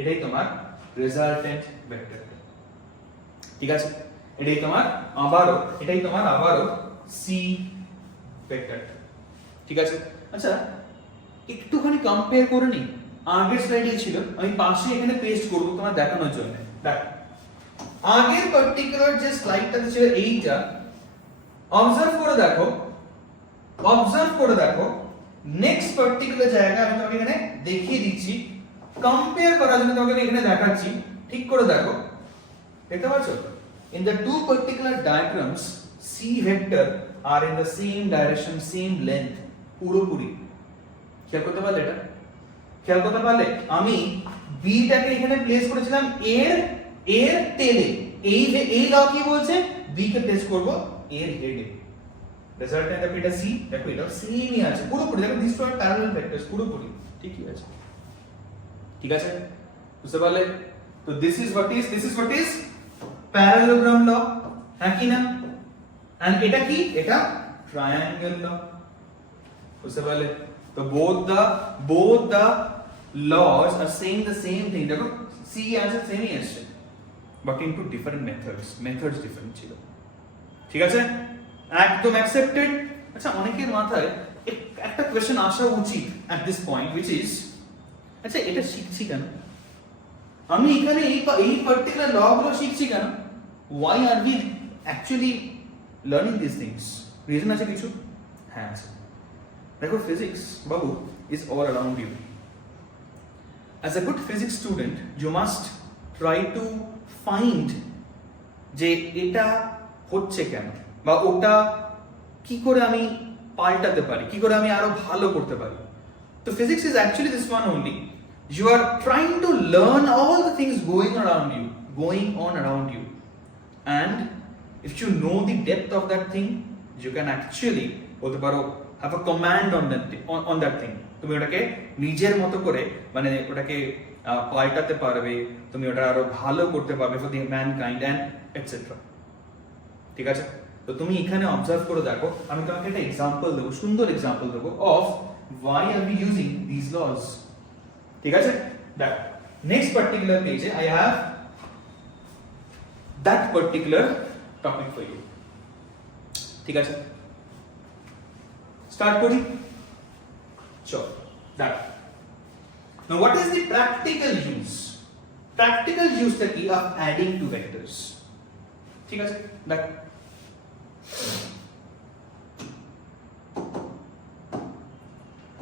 এটাই তোমার resultant vector, ঠিক আছে। এটাই তোমার আবারো c ভেক্টর, ঠিক আছে। আচ্ছা একটুখানি কম্পেয়ার করে নি, আগের স্লাইডে ছিল, আমি পাশে এখানে পেস্ট করব তোমার দেখানোর জন্য। দেখো আগের পার্টিকুলার যে স্লাইডটাতে ছিল এইটা, অবজার্ভ করে দেখো নেক্সট পার্টিকুলার জায়গা আমি তোমাকে এখানে দেখিয়ে দিচ্ছি, কম্পেয়ার করার জন্য তোমাকে এখানে দেখাচ্ছি, ঠিক করে দেখো। দেখতে পাচ্ছ? in the two particular diagrams c vector are in the same direction, same length, পুরোপুরি। খেয়াল করতে পারলে এটা? খেয়াল করতে পারলে আমি b টাকে এখানে প্লেস করেছিলাম এর টেলে, এই ল কি বলছে? b কে প্লেস করব এর হেডে। রেজাল্টেন্ট দেখো এটা c, দেখো এটা সেমই আছে পুরোপুরি। দেখো this two are parallel vectors, পুরোপুরি ঠিকই আছে, ঠিক আছে। বুঝতে পারলে? তো this is what is parallelogram law, হ্যাঁ কি না? এন্ড এটা কি? এটা ট্রায়াঙ্গেল ল। বুঝতে পারলে? তো both the laws are saying the same thing। দেখো c আছে, সেমই আসছে, but into different methods different ছিল। ঠিক আছে, একদম অ্যাকসেপ্টেড। আচ্ছা, অনেকের মাথায় একটা কোয়েশ্চেন আসা উচিত at this point, which is, আচ্ছা এটা শিখছি কেন, আমি এখানে এই পার্টিকুলার ল গুলো শিখছি কেন, why are we actually learning these things? Reason আছে কিছু? হ্যাঁ আছে। দেখো, physics Babu is all around you. As a good physics student, you must try to find যে এটা হচ্ছে কেন, বা ওটা কি করে আমি পাল্টাতে পারি, কি করে আমি আরো ভালো করতে পারি। তো physics is actually this one only. You are trying to learn all the things going on around you, and if you know the depth of that thing, you can actually বলতে পারো have a command on that thing. তুমি ওটাকে নিজের মতো করে, মানে ওটাকে পাল্টাতে পারবে, তুমি ওটা আরো ভালো করতে পারবে for the mankind and etc. ঠিক আছে, তো তুমি এখানে অবজার্ভ করে দেখো, আমি তোমাকে একটা এক্সাম্পল দেবো, সুন্দর এক্সাম্পল দেবো of why are we using these laws. ঠিক আছে, দেখ, নেক্সট পার্টিকুলার পেজে I have that particular topic for you. ঠিক আছে, স্টার্ট করি, চল। দেখ, now what is the practical use টা কি of adding two vectors? ঠিক আছে, দেখ,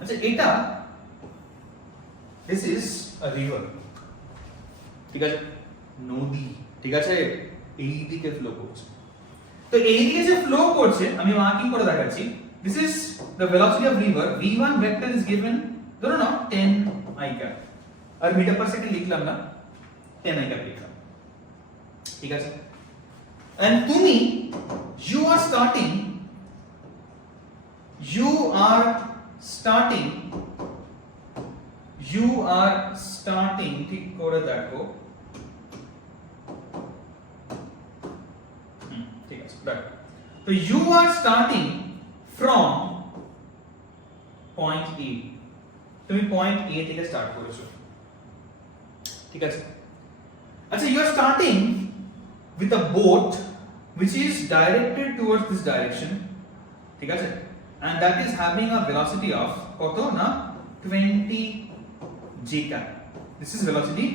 আচ্ছা এটা, this is a river, ঠিক আছে, নদী, ঠিক আছে, এই দিকে ফ্লো করছে। তো এই দিকে যে ফ্লো করছে, আমি মার্কিং করে দেখাচ্ছি, this is the velocity of river. v1 vector is given, ধরো না 10 i cap, আর মিটার পার সেকেন্ড লিখলাম না, 10 i cap লিখলাম। ঠিক আছে, and তুমি you are starting ঠিক করে দেখো, ঠিক আছে, দেখো, তো you are starting from point A, তুমি point A থেকে স্টার্ট করেছো। ঠিক আছে, আচ্ছা, you are starting with a boat which is directed towards this direction, ঠিক আছে, and that is having a velocity of কত না 20 g cap. This is velocity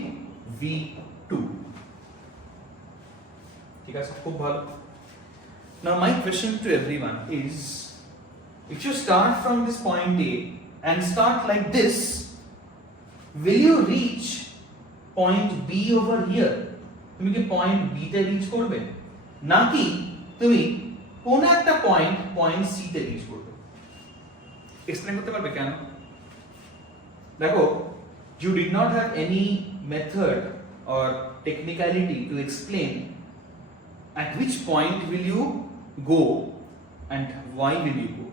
v2. ঠিক আছে, খুব ভালো। Now my question to everyone is, if you start from this point A and start like this, will you reach point B over here? তুমি কি point B তে rich করবে, নাকি তুমি কোন একটা পয়েন্ট C তে রিচ করবে? এক্সপ্লেইন করতে পারবে কেন? দেখো, you did not have any method or technicality to explain at which point will you go and why will you go.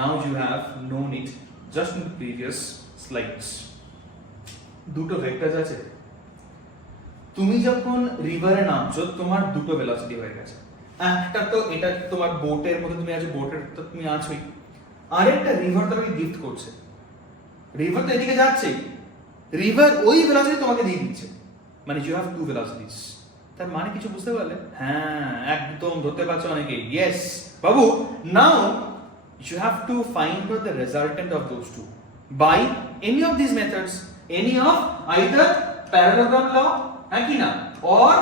Now you have known it just in the previous slides. দুটো vectors আছে, তুমি যখন রিভারে নামছো তোমার দুটো velocity হয়ে গেছে, একটা তো এটা তোমার বোটের মধ্যে, তুমি আছো বোটের তো তুমি আছোই, আরেকটা রিভার তোমাকে গিফট করছে, রিভার তো এদিকে যাচ্ছে, রিভার ওই ভেলোসিটি তোমাকে দিয়ে দিচ্ছে, মানে ইউ হ্যাভ টু ভেলোসিটিস। তার মানে কিছু বুঝতে পারলে? হ্যাঁ, একদম ধরতে পারছো অনেকে, yes Babu. Now you have to find out the resultant of those two by any of these methods, any of either parallelogram law, হ্যাঁ কি না, or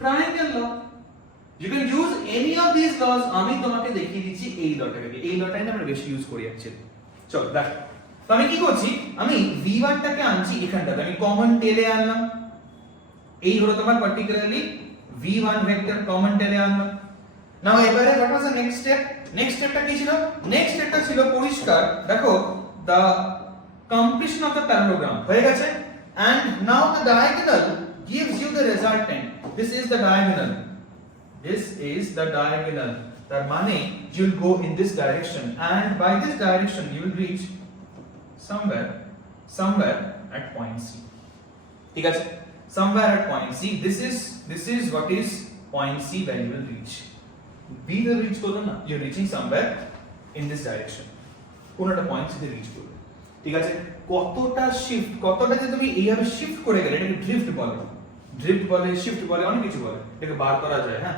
triangle law. You can use any of these laws. আমি তোমাকে দেখিয়ে দিচ্ছি এই লটাকে, এই লটাই না আমরা বেশি ইউজ করি অ্যাকচুয়ালি। চলো দেখ, তো আমি কি করছি, আমি v1 টাকে আনছি এখানটাতে, আমি কমন টেলে আনলাম, এই হলো তোমার পার্টিকুলারলি v1 ভেক্টর, কমন টেলে আনলাম। নাও এবারে what was the next step? Next স্টেপটা কি ছিল? নেক্সট স্টেপটা ছিল পরিষ্কার, দেখো, the completion of the parallelogram হয়ে গেছে, and now the diagonal gives you the resultant. This is the diagonal, তার মানে you will go in this direction, and by this direction you will reach somewhere at point C. ঠিক আছে, somewhere at point C. This is what is point C where you will reach. B will reach করবে না, you are reaching somewhere in this direction, কোন একটা point থেকে rich করবে। ঠিক আছে, কতটা শিফট, কতটা যে তুমি এইভাবে শিফট করে গেলে, এটাকে ড্রিফট বলে। ড্রিফট বলে, শিফট বলে, অনেক কিছু বলে, এটাকে বার করা যায়। হ্যাঁ,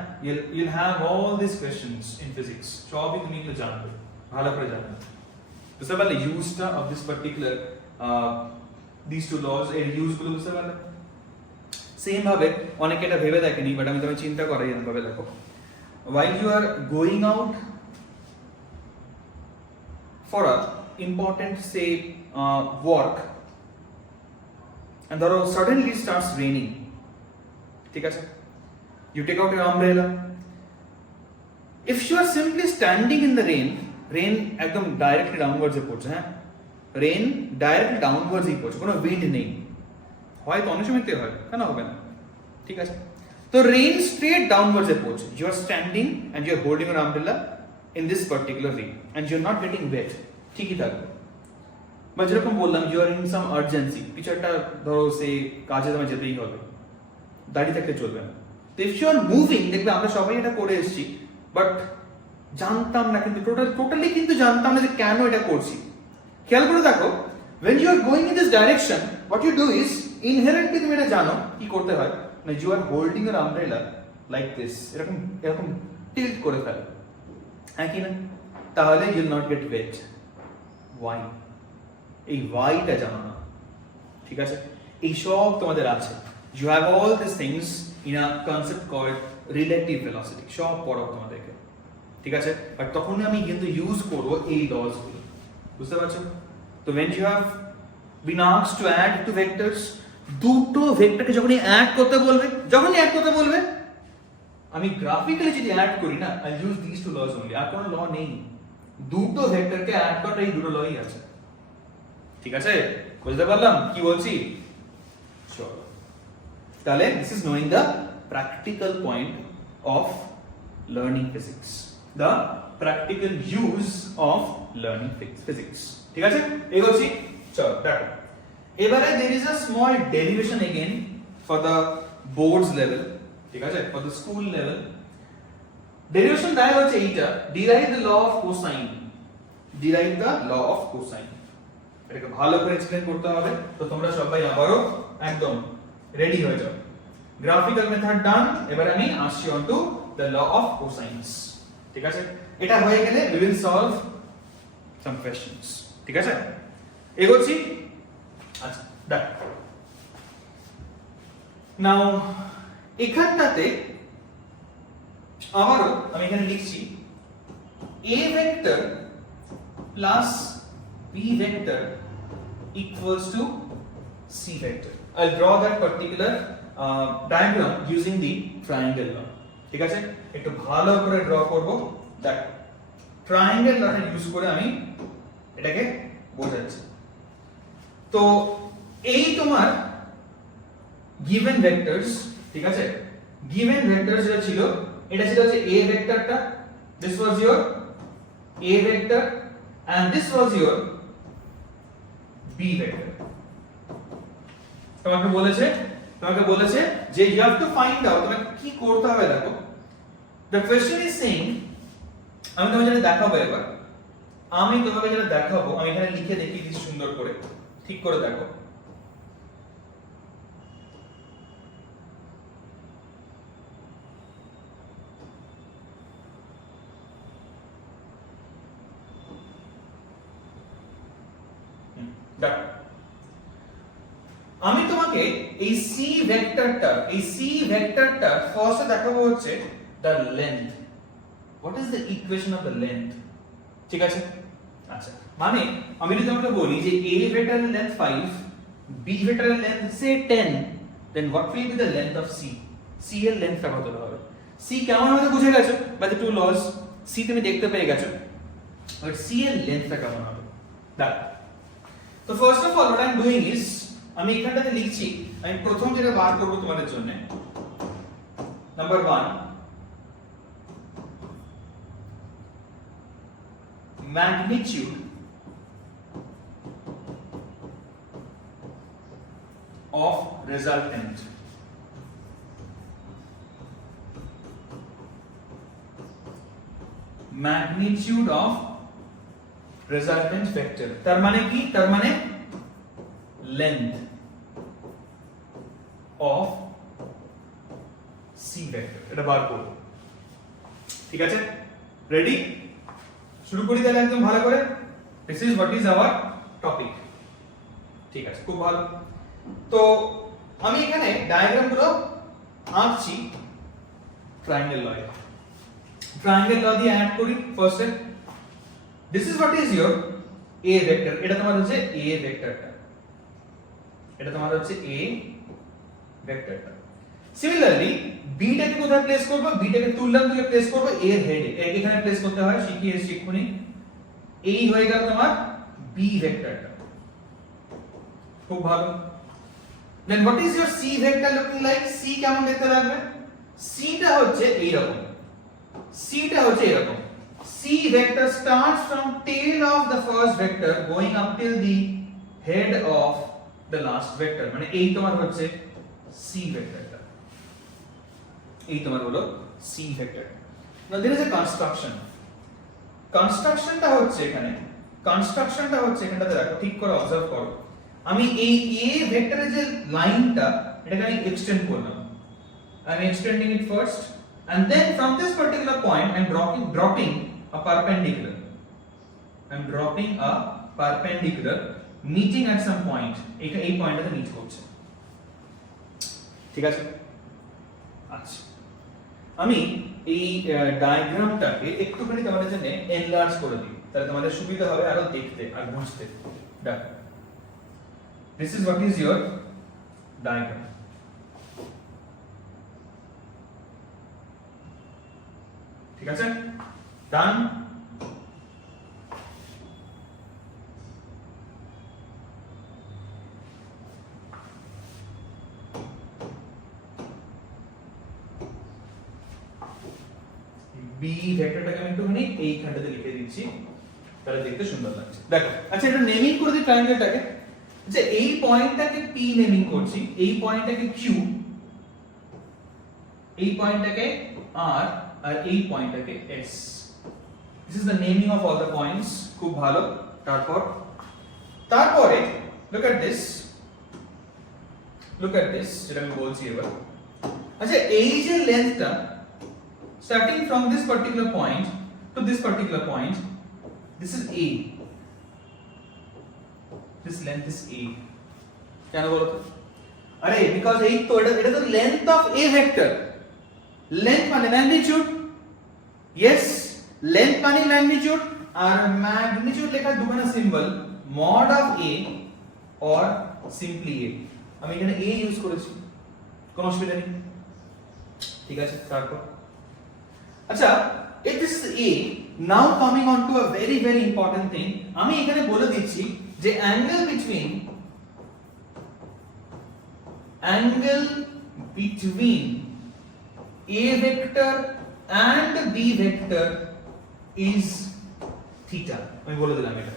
you'll have all these questions in physics, সবই তুমি কিন্তু জানবে, ভালো করে জানবে। বুঝতে পারলে ইউজটা of this particular these two laws এর ইউজ গুলো বুঝতে পারলে? সেম ভাবে অনেকে এটা ভেবে দেখেনি, বাট আমি তোমায় চিন্তা করাই এরকম ভাবে দেখো। while you are going out for a important say work and ধরো suddenly it starts raining, ঠিক আছে, you take out your umbrella. if you are simply standing in the rain একদম ডাইরেক্টলি ডাউনওয়ার্ডস এ পড়ছে, হ্যাঁ, রেন ডাইরেক্টলি ডাউনওয়ার্ডস ই পড়ছে, কোনো wind নেই, হয়তো অনেক সময়তে হয়, কেন হবে না, ঠিক আছে। তো রেন স্ট্রেট ডাউনওয়ার্ডস এ পড়ছে, you are standing and you are holding an umbrella in this particular rain and you are not getting wet, ঠিকই থাকবে। বা যেরকম বললাম you are in some urgency, কিছু একটা ধরো সে কাজে তোমায় যেতেই হবে, দাঁড়িয়ে থাকতে চলবে না। তো ইফ ইউ আর মুভিং, দেখবে আমরা সবাই এটা করে এসেছি, বাট জানতাম না, কিন্তু টোটালি কিন্তু জানতাম না যে কেন এটা করছি। খেয়াল করে দেখো, when you are going in this direction, what you do is inherently তুমি এটা জানো কি করতে হয়, না you are holding your umbrella like this, এরকম এরকম টিল্ট করে ফেল, হ্যাঁ কি না, তাহলে you will not get wet. why? এই why টা জানো না, ঠিক আছে। এই সব তোমাদের আছে, you have all these things in a concept called relative velocity, সব পড়ো তোমাদেরকে, ঠিক আছে। বাট তখন আমি কিন্তু ইউজ করব এই লস গুলো, বুঝতে পারছো? তো when you have been asked to add two vectors, দুটো ভেক্টরকে যখনই অ্যাড করতে বলবে, আমি গ্রাফিক্যালি যদি অ্যাড করি না, I use these two laws only, আর কোনো ল নেই, দুটো ভেক্টরকে অ্যাড করার এই দুটো লই আছে, ঠিক আছে। বুঝতে পারলাম কি বলছি? চলো তাহলে this is knowing the practical point of learning physics, the practical use of learning physics, ঠিক আছে। এগোচ্ছি, চলো দেখো এবারে there is a small derivation again for the boards level, ঠিক আছে, for the school level derivation দেয় হচ্ছে এইটা, derive the law of cosine, এটাকে ভালো করে এক্সপ্লেইন করতে হবে। তো তোমরা সবাই আবারও একদম রেডি হয়ে যাও, গ্রাফিক্যাল মেথড ডান, এবারে আমি আসছি on to the law of cosines, ঠিক আছে। এটা হয়ে গেলে we will solve some questions, ঠিক আছে। এগোচ্ছি, আচ্ছা দেখো নাও এখানটাতে আবারও আমি এখানে লিখছি a vector plus b vector equals to c vector. I'll draw that particular diagram using the triangle law, ঠিক আছে। একটু ভালো করে ড্র করব, দেখো ট্রায়াঙ্গেল লটা ইউজ করে আমি এটাকে বোঝাচ্ছি। তো এই তোমার given vectors, ঠিক আছে, given vectors যেটা ছিল, এটা ছিল হচ্ছে a ভেক্টরটা, this was your a vector and this was your b vector। তোমাকে বলেছে যে you have to find out, তোমাকে কি করতে হবে দেখো, the question is saying, আমি তোমাকে যেটা দেখাবো এবার, আমি এখানে লিখে দেখিয়ে দিচ্ছি সুন্দর করে, ঠিক করে দেখো। আমি তোমাকে এই c ভেক্টরটা ফার্স্টে দেখাবো হচ্ছে the length, what is the equation of the length, ঠিক আছে। আচ্ছা মানে আমি যদি তোমাকে বলি যে a ভেক্টরের লেন্থ 5, b ভেক্টরের length say 10, then what will be the length of c এর লেন্থটা কত হবে? c কেমন হবে বুঝে গেছো, by the two laws, c তুমি দেখতে পেয়ে গেছো, বাট c এর লেন্থটা কেমন হবে দেখো। তো first of all what I am doing is, আমি এখানটাতে লিখছি, আমি প্রথম যেটা বার করব তোমাদের জন্য, number 1 magnitude of resultant, magnitude of resultant vector, তার মানে কি, তার মানে length of সি ভেক্টর, এটা বার করব। ঠিক আছে, রেডি? শুরু করি তাহলে একদম ভালো করে। This is what is our topic. ঠিক আছে, খুব ভালো। তো আমি এখানে ডায়াগ্রাম গুলো আঁকছি ট্রায়াঙ্গেল ল এ। ট্রায়াঙ্গেল ল দিয়ে অ্যাড করি ফার্স্টে। This is what is your A vector, এটা তোমার হচ্ছে এ ভেক্টরটা, এটা তোমার হচ্ছে এ ভেক্টরটা। সিমিলারলি বি টাকে কোথায় প্লেস করব? বি টাকে তুললাম, তুলে প্লেস করব এ এর হেডে। এখানে প্লেস করতে হয়, শিখিয়ে শিখুনি। এই হয়ে গেল তোমার বি ভেক্টরটা। খুব ভালো। Then what is your C vector looking like? C কেমন দেখতে লাগবে? সি টা হচ্ছে এইরকম, সি টা হচ্ছে এরকম। C vector starts from tail of the first vector going up till the head of the last vector, মানে এই তোমার হচ্ছে C ভেক্টরটা, এই তোমার হলো C vector. now there is a constructionটা হচ্ছে এখানে, কনস্ট্রাকশনটা হচ্ছে এখানটাতে দেখো, ঠিক করে অবজার্ভ করো। আমি এই A ভেক্টরের যে লাইনটা, এটাকে আমি এক্সটেন্ড করলাম। I am extending it first and then from this particular point I am dropping a perpendicular. I am dropping a perpendicular meeting at some point. এই পয়েন্টটাতে মিট করছে। ঠিক আছে? আচ্ছা, আমি এই ডায়াগ্রামটাকে একটুখানি তোমাদের জন্য এনলার্জ করে দিই, তাহলে তোমাদের সুবিধা হবে আরো দেখতে আর বুঝতে। দেখো, this is what is your diagram. ঠিক আছে, ডান। বি ভেক্টরটাকে আমি একটুখানি এইখানটাতে লিখে দিচ্ছি, তাহলে দেখতে সুন্দর লাগছে। দেখো, আচ্ছা এটা নেমিং করে দিই ট্রায়াঙ্গেলটাকে। যে এই পয়েন্টটাকে পি নেমিং করছি, এই পয়েন্টটাকে কিউ, এই পয়েন্টটাকে আর, আর এই পয়েন্টটাকে S. This is the naming of all the points. খুব ভালো। তারপরে look at this, যেটা আমি বলছি এবার। আচ্ছা, এই যে লেন্থটা starting from this particular point to this particular point, this is A. This length is A. কেন বলো তো? আরে because এই তো এটা তো length of A vector. Length মানে magnitude. Yes, length মানে magnitude, আর magnitude লেখার দুখানা symbol, mod of A or simply A। আমি এখানে A ইউজ করেছি, কোনো অসুবিধা নেই। ঠিক আছে, তারপর আচ্ছা, if this is A, now coming on to a very very important thing, আমি এখানে বলে দিচ্ছি যে angle between A vector and B vector is theta. আমি বলে দিলাম এটা,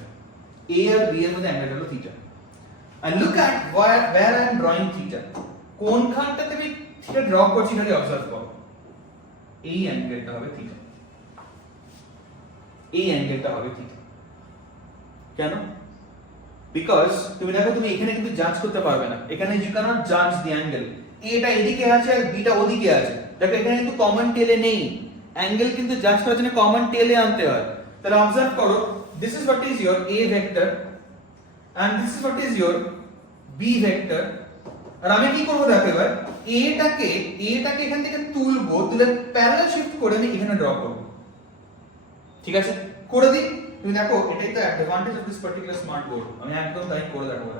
A আর B এর মধ্যে অ্যাঙ্গেল হলো theta, and look at where I am drawing theta. কোনখানটাতে আমি থিটা ড্র করছি খালি অবজার্ভ করো। এই অ্যাঙ্গেলটা হবে থিটা, এই অ্যাঙ্গেলটা হবে থিটা। কেন? বিকজ তুমি দেখো, তুমি এখানে কিন্তু জাজ করতে পারবে না, এখানে ইউ ক্যানট জাজ দি অ্যাঙ্গেল। এটা এদিকে আছে আর বিটা ওদিকে আছে, দেখো এখানে কিন্তু কমন টেলে নেই, অ্যাঙ্গেল কিন্তু জাজ করার জন্য কমন টেলে আনতে হয়। তাহলে অবজার্ভ করো, this is what is your A vector and this is what is your B vector. আর আমি কি করব দেখো, এবার এটাকে এখান থেকে তুলবো, তুলে প্যারালাল শিফট করে আমি এখানে ড্র করব। ঠিক আছে, করে দিই। তুমি দেখো, এটাই তো advantage of this particular smart board. আমি একদম তাই করে দেখাবো।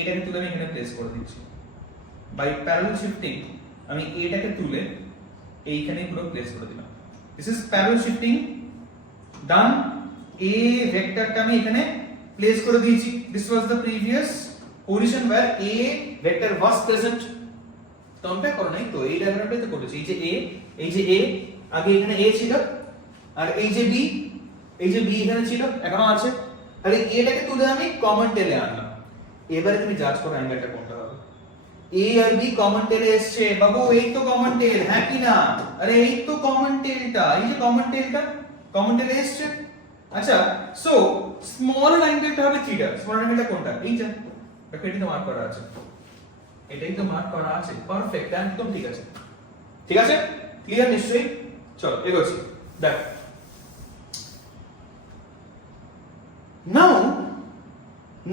এটাকে তুলে আমি এখানে প্লেস করে দিচ্ছি বাই প্যারালাল শিফটিং। আমি এটাকে তুলে এইখানে পুরো প্লেস করে দিলাম। This is parallel shifting done. A ভেক্টরটা আমি এখানে প্লেস করে দিয়েছি। This was the previous position where A vector was present. Compare করো নাই তো, এই ডায়াগ্রামটাই তো করেছি। এই যে A আগে এখানে A ছিল, আর এই যে B এখানে ছিল, এখনো আছে। তাহলে এটাকে তুলে আমি কমন টেলে আনলাম। এবারে তুমি জাজ করো অ্যাঙ্গেলটা কোনটা হবে। A আর B কমন টেলে এসেছে বাবু, এই তো কমন টেল, হ্যাঁ কি না? আরে এই তো কমন টেলটা, এই যে কমন টেলটা কমন টেলে এসেছে। আচ্ছা, সো স্মল অ্যাঙ্গেলটা হবে থিটা। স্মল অ্যাঙ্গেলটা কোনটা? এইটা, এটাই তো মার্ক করা আছে, এটাই তো মার্ক করা আছে। পারফেক্ট, একদম ঠিক আছে। ঠিক আছে, ক্লিয়ার নিশ্চয়ই? চলো এগোচ্ছি। দেখ, now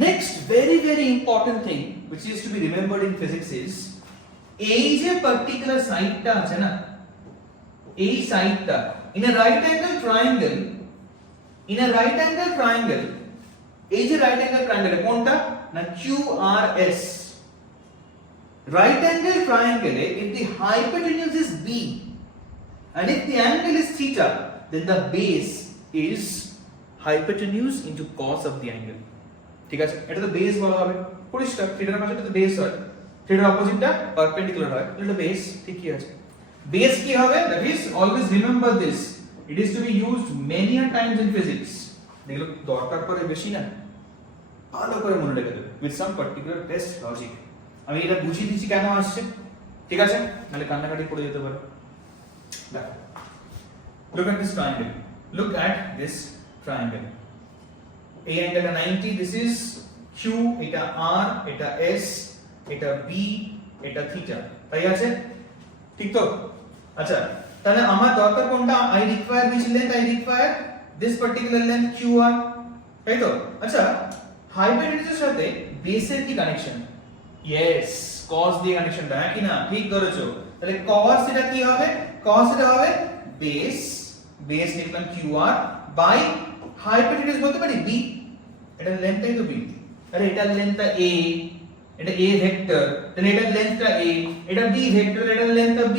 next very important thing which is to be remembered in physics is এই যে পার্টিকুলার সাইডটা আছে না, এই সাইডটা in a right angle triangle, এই যে right angle triangle কোনটা না QRS, right angle triangle if the hypotenuse is B and if the angle is theta then the base is hypotenuse into cos of the angle, ঠিক আছে? এটা তো base বলা হবে, পরিষ্কার। থিটার পাশে তো বেস হয়, থিটার অপোজিটটা পারপেন্ডিকুলার হয়, এটা বেস, ঠিকই আছে। বেস কি হবে? That is always remember this, it is to be used many a times in physics. দেখলো দরকার পড়ে বেশি না, ভালো করে মনে রেখে দেবে with some particular test logic. আমি এটা বুঝিয়ে দিচ্ছি কেন আসছে, ঠিক আছে? নাহলে কান্নাকাটি পড়ে যেতে পারে। দেখো, look at this triangle, look at this triangle, এই অ্যাঙ্গেলটা 90, দিস ইজ Q, এটা R, এটা S, এটা B, এটা থিটা, তাই আছে? ঠিক তো? আচ্ছা, তাহলে আমার দরকার কোনটা? I require which length? I require this particular length QR, তাই তো? আচ্ছা, হাইপোটেনিউসের সাথে বেসের কি কানেকশন? ইয়েস, cos দিয়ে কানেকশনটা, হ্যাঁ কি না? ঠিক ধরেছো। তাহলে cos এটা কি হবে? cos এটা হবে বেস, বেস লিখলাম QR বাই হাইপোটেনিউস বলতে পারি B, এটা লেন্থটাই তো B। আরে এটার লেন্থটা A, এটা A ভেক্টর, তাহলে এটার লেন্থটা A, এটা B ভেক্টর, এটার লেন্থটা B,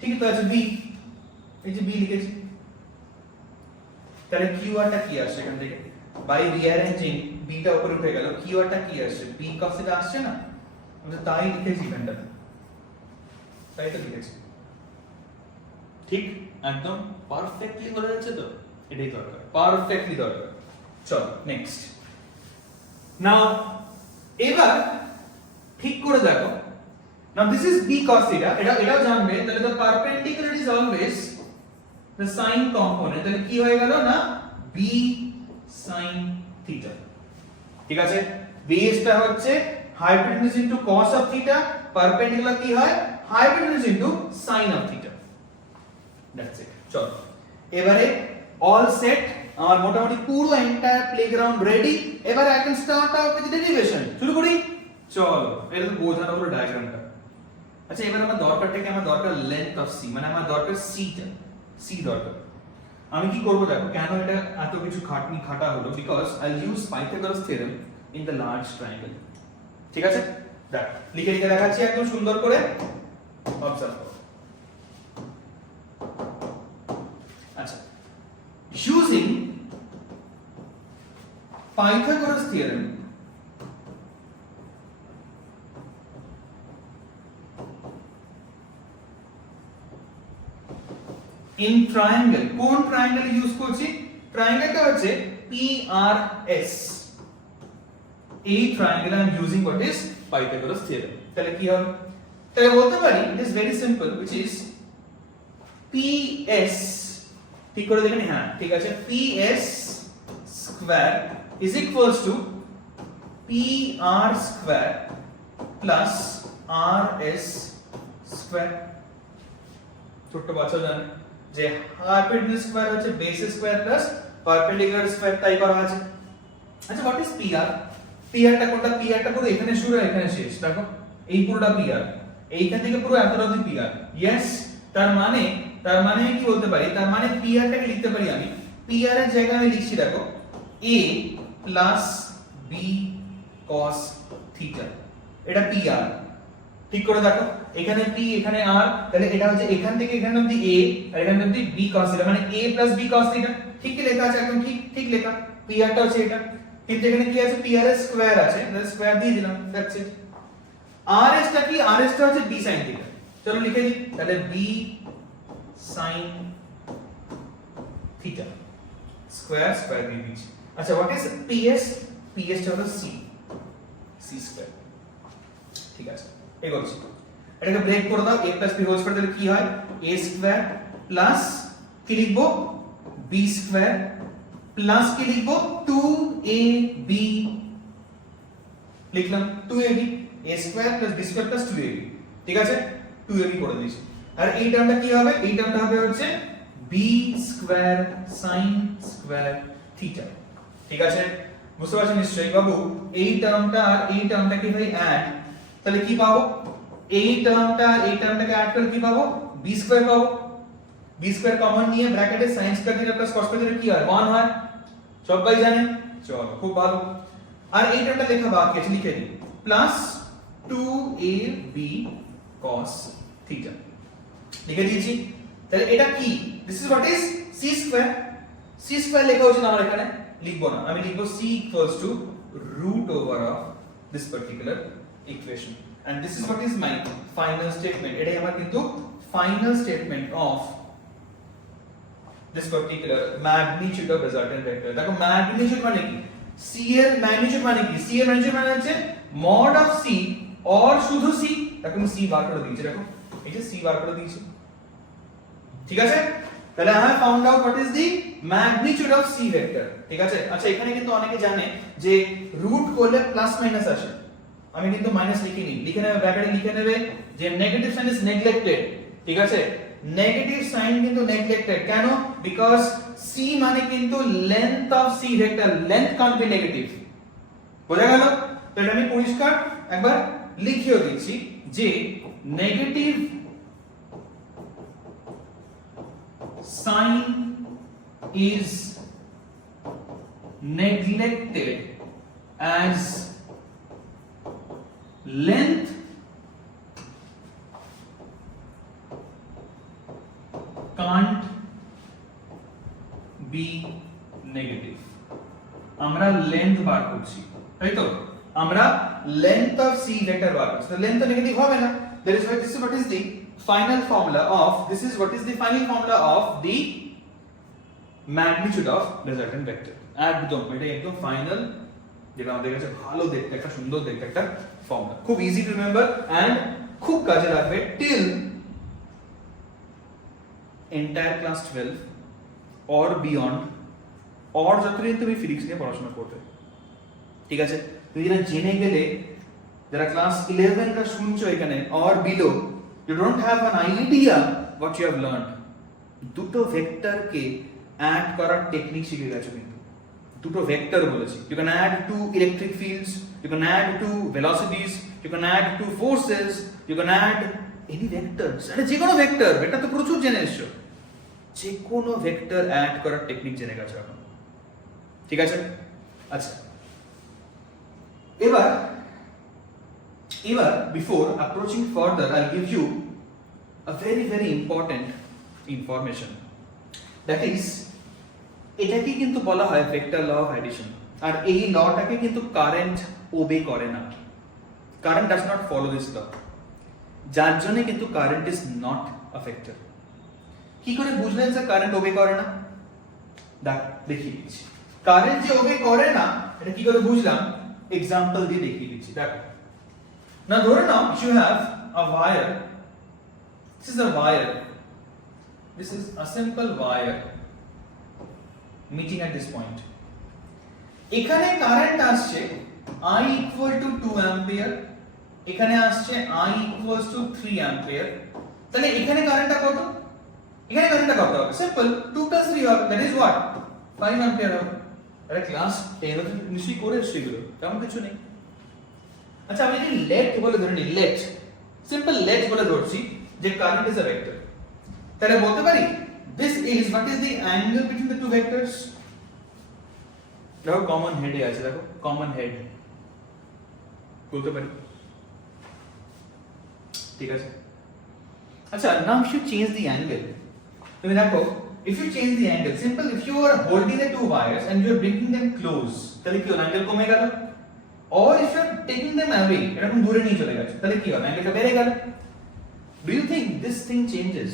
ঠিক তো আছে? B, এই যে B লিখেছি। তাহলে QR টা কি আসছে এখান থেকে? বাই রিঅ্যারেঞ্জিং B টা উপরে উঠে গেল, QR টা কি আসছে? B cos এটা আসছে না? আমরা তাই লিখেছি এখানটা, তাই তো লিখেছি। ঠিক, একদম পারফেক্টলি বলা যাচ্ছে তো? এটাই দরকার, পারফেক্টলি দরকার। চল নেক্সট। নাও এবার ঠিক করে দেখো, now this is B cos theta, এটাও জানবে। তাহলে the perpendicular is always the sine component, তাহলে কি হয়ে গেল না B sin theta, ঠিক আছে? বেসটা হচ্ছে hypotenuse into cos of theta, perpendicular কি হয়? hypotenuse into sin of theta, that's it. চল এবারে all set, আমার মোটামুটি পুরো এন্টায়ার প্লেগ্রাউন্ড রেডি। এবারে I can start out with derivation, শুরু করি। চলো, এটা তো বোঝানো হলো ডায়াগ্রামটা। আচ্ছা, এবার আমার দরকারটা কি? আমার দরকার লেন্থ অফ সি, মানে আমার দরকার সিটা, সি দরকার। আমি কি করব দেখো, কেন এটা এত কিছু খাটা হলো? Because I use Pythagoras theorem in the large triangle, ঠিক আছে? দেখ, লিখে দেখাচ্ছি একদম সুন্দর করে, অবজার্ভ করো। আচ্ছা, using Pythagoras theorem in triangle, কোন ট্রায়াঙ্গেল ইউজ করছি? ট্রায়াঙ্গেলটা হচ্ছে PRS, এই triangle I am using what is Pythagoras theorem। তাহলে কি হবে? তাহলে বলতে পারি it is very simple, which is PS, ঠিক করে দেখেন, হ্যাঁ ঠিক আছে, PS square is equals to PR square plus RS square. ছোট্ট বাচ্চা জানে যে হাইপোটেনিউস স্কয়ার হচ্ছে base square plus perpendicular square, তাই করা আছে। আচ্ছা, হোয়াট ইজ PR? PR টা কোনটা? PR টা পুরো এখানে শুরু আর এখানে শেষ, দেখো এই পুরোটা PR, এইখান থেকে পুরো এতটা অবধি PR। ইয়েস, তার মানে আমি কি বলতে পারি? তার মানে PR টাকে লিখতে পারি আমি, PR এর জায়গায় আমি লিখছি দেখো A plus B cos theta, এটা PR। ঠিক করে দেখো, এখানে P এখানে R, তাহলে এটা হচ্ছে এখান থেকে এখানে অবধি A আর এখানে অবধি B cos থিটা, মানে A plus B cos theta. ঠিক কি লেখা আছে? একদম ঠিক লেখা। PR টা হচ্ছে এটা, কিন্তু এখানে কি আছে? PR এর স্কয়ার আছে, তাহলে স্কয়ার দিয়ে দিলাম, দ্যাটস ইট। RS টা কি? RS টা হচ্ছে B sin থিটা, চলো লিখে দিই। তাহলে B sin থিটা স্কয়ার দিয়ে দিচ্ছি। আচ্ছা, হোয়াট ইজ PS? PS টা হলো C স্কয়ার, ঠিক আছে? এগোচ্ছি, এটাকে ব্রেক করে দাও, a plus b whole square, তাহলে কি হয়? a স্কয়ার প্লাস কি লিখবো? b স্কয়ার প্লাস কি লিখবো? 2ab লিখলাম, 2ab, a square plus b square plus 2ab, ঠিক আছে? 2ab করে দিয়েছি। আর এই টার্মটা কি হবে? এই টার্মটা হবে হচ্ছে b square sin square theta. ঠিক আছে, বুঝতে পারছেন নিশ্চয়ই বাবু? এই টার্মটা আর এই টার্মটাকে ভাই অ্যাড, তাহলে কি পাবো? এই টার্মটা আর এই টার্মটাকে অ্যাড করলে কি পাবো? b স্কয়ার পাবো। b স্কয়ার কমন নিয়ে ব্র্যাকেটে sin square theta plus cos square theta কি হয়? 1 হয়। সবাই জানে? চলো খুব ভালো। আর এই টার্মটা লেখা বাকি আছে, লিখে দিই, প্লাস 2ab cos থিটা লিখে দিয়েছি। তাহলে এটা কি? This is what is c square. c square লেখা উচিত আমার এখানে, লিখবো না, আমি লিখবো c equals to root over of this particular equation, and this is what is my final statement. এটাই আমার কিন্তু final statement of this particular magnitude of resultant vector. দেখো magnitude মানে কি? c এর magnitude মানে কি? c এর magnitude মানে হচ্ছে mod of c or শুধু c। দেখো আমি c বার করে দিয়েছি, দেখো এই যে c বার করে দিয়েছি। ঠিক আছে, তাহলে I have found out what is the magnitude of c vector। ঠিক আছে, আচ্ছা এখানে কিন্তু অনেকে জানে যে রুট করলে প্লাস মাইনাস আসে, আমি কিন্তু মাইনাস লিখিনি, লিখে নেবে ব্র্যাকেটে, লিখে নেবে যে নেগেটিভ সাইন ইজ নেগলেক্টেড। ঠিক আছে, নেগেটিভ সাইন কিন্তু নেগলেক্টেড কেন? বিকজ c মানে কিন্তু length of c vector, length can't be negative. বোঝা গেল? তো এটা আমি পরিষ্কার একবার লিখিয়ে দিচ্ছি যে negative sign is neglected as length can't be negative। আমরা লেন্থ বার করছি, তাই তো? আমরা লেন্থ অফ c ভেক্টর বার করছি, তো লেন্থ তো নেগেটিভ হবে না। That is why this is what is the final formula of the magnitude of resultant vector। একদম এটা একদম ফাইনাল, যেটা আমাদের কাছে ভালো দেখতে, একটা সুন্দর দেখতে একটা ফর্মুলা, খুব ইজি টু রিমেম্বার এন্ড খুব কাজে লাগবে till entire class 12 or beyond, or যতদিন তুমি ফিজিক্স নিয়ে পড়াশোনা করবে। ঠিক আছে, তুমি যেটা জেনে গেলে, যারা ক্লাস 11 কা শুনছো এখানে or below, you don't have an idea what you have learned। দুটো ভেক্টর কে অ্যাড করার টেকনিক শিখে গেছো কিন্তু। দুটো ভেক্টর বলেছি, you can add two electric fields, you can add two velocities, you can add two forces, you can add any vectors। আরে যে কোনো ভেক্টর, এটা তো প্রচুর জেনে এসছো, যে কোনো ভেক্টর অ্যাড করার টেকনিক জেনে গেছো এখন। ঠিক আছে, আচ্ছা এবার before approaching further I'll give you a very important information, that is এটাকে কিন্তু বলা হয় ভেক্টর ল অফ অ্যাডিশন। আর এই লটাকে কিন্তু কারেন্ট ওবে করে না, current does not follow this law, যার জন্য কিন্তু current is not a vector. কি করে বুঝলেন স্যার কারেন্ট ওবে করে না? দেখিয়ে দিচ্ছি। কারেন্ট যে ওবে করে না এটা কি করে বুঝলাম? এক্সাম্পল দিয়ে দেখিয়ে দিচ্ছি। দেখো না, ধরে নাও you have a wire, this is a wire, this is a simple wire meeting at this point। এখানে কারেন্ট আসছে I equal to 2 ampere, এখানে আসছে I equals to 3 ampere। তাহলে এখানে কারেন্টটা কত? এখানে কারেন্টটা কত হবে? সিম্পল, 2 plus 3 হবে, that is what? 5 ampere হবে। আরে ক্লাস 10 এ নিশ্চয়ই করে এসেছো এগুলো, তেমন কিছু নেই। আচ্ছা আমি যদি লেট বলে ধরে নিই, লেট, সিম্পল লেট বলে ধরছি যে কারেন্ট ইজ আ ভেক্টর, তাহলে বলতে পারি this is what is the angle between the two vectors. দেখো কমন হেডে আছে, দেখো কমন হেড বলতে পারি। ঠিক আছে, আচ্ছা now if you change the angle, তুমি দেখো if you change the angle, simple, if you are holding the two wires and you are bringing them close, তাহলে কি হবে? অ্যাঙ্গেল কমে গেল। or if you are taking them away, এরকম দূরে নিয়ে চলে গেছে, তাহলে কি হবে? অ্যাঙ্গেলটা বেড়ে গেল। do you think this thing changes?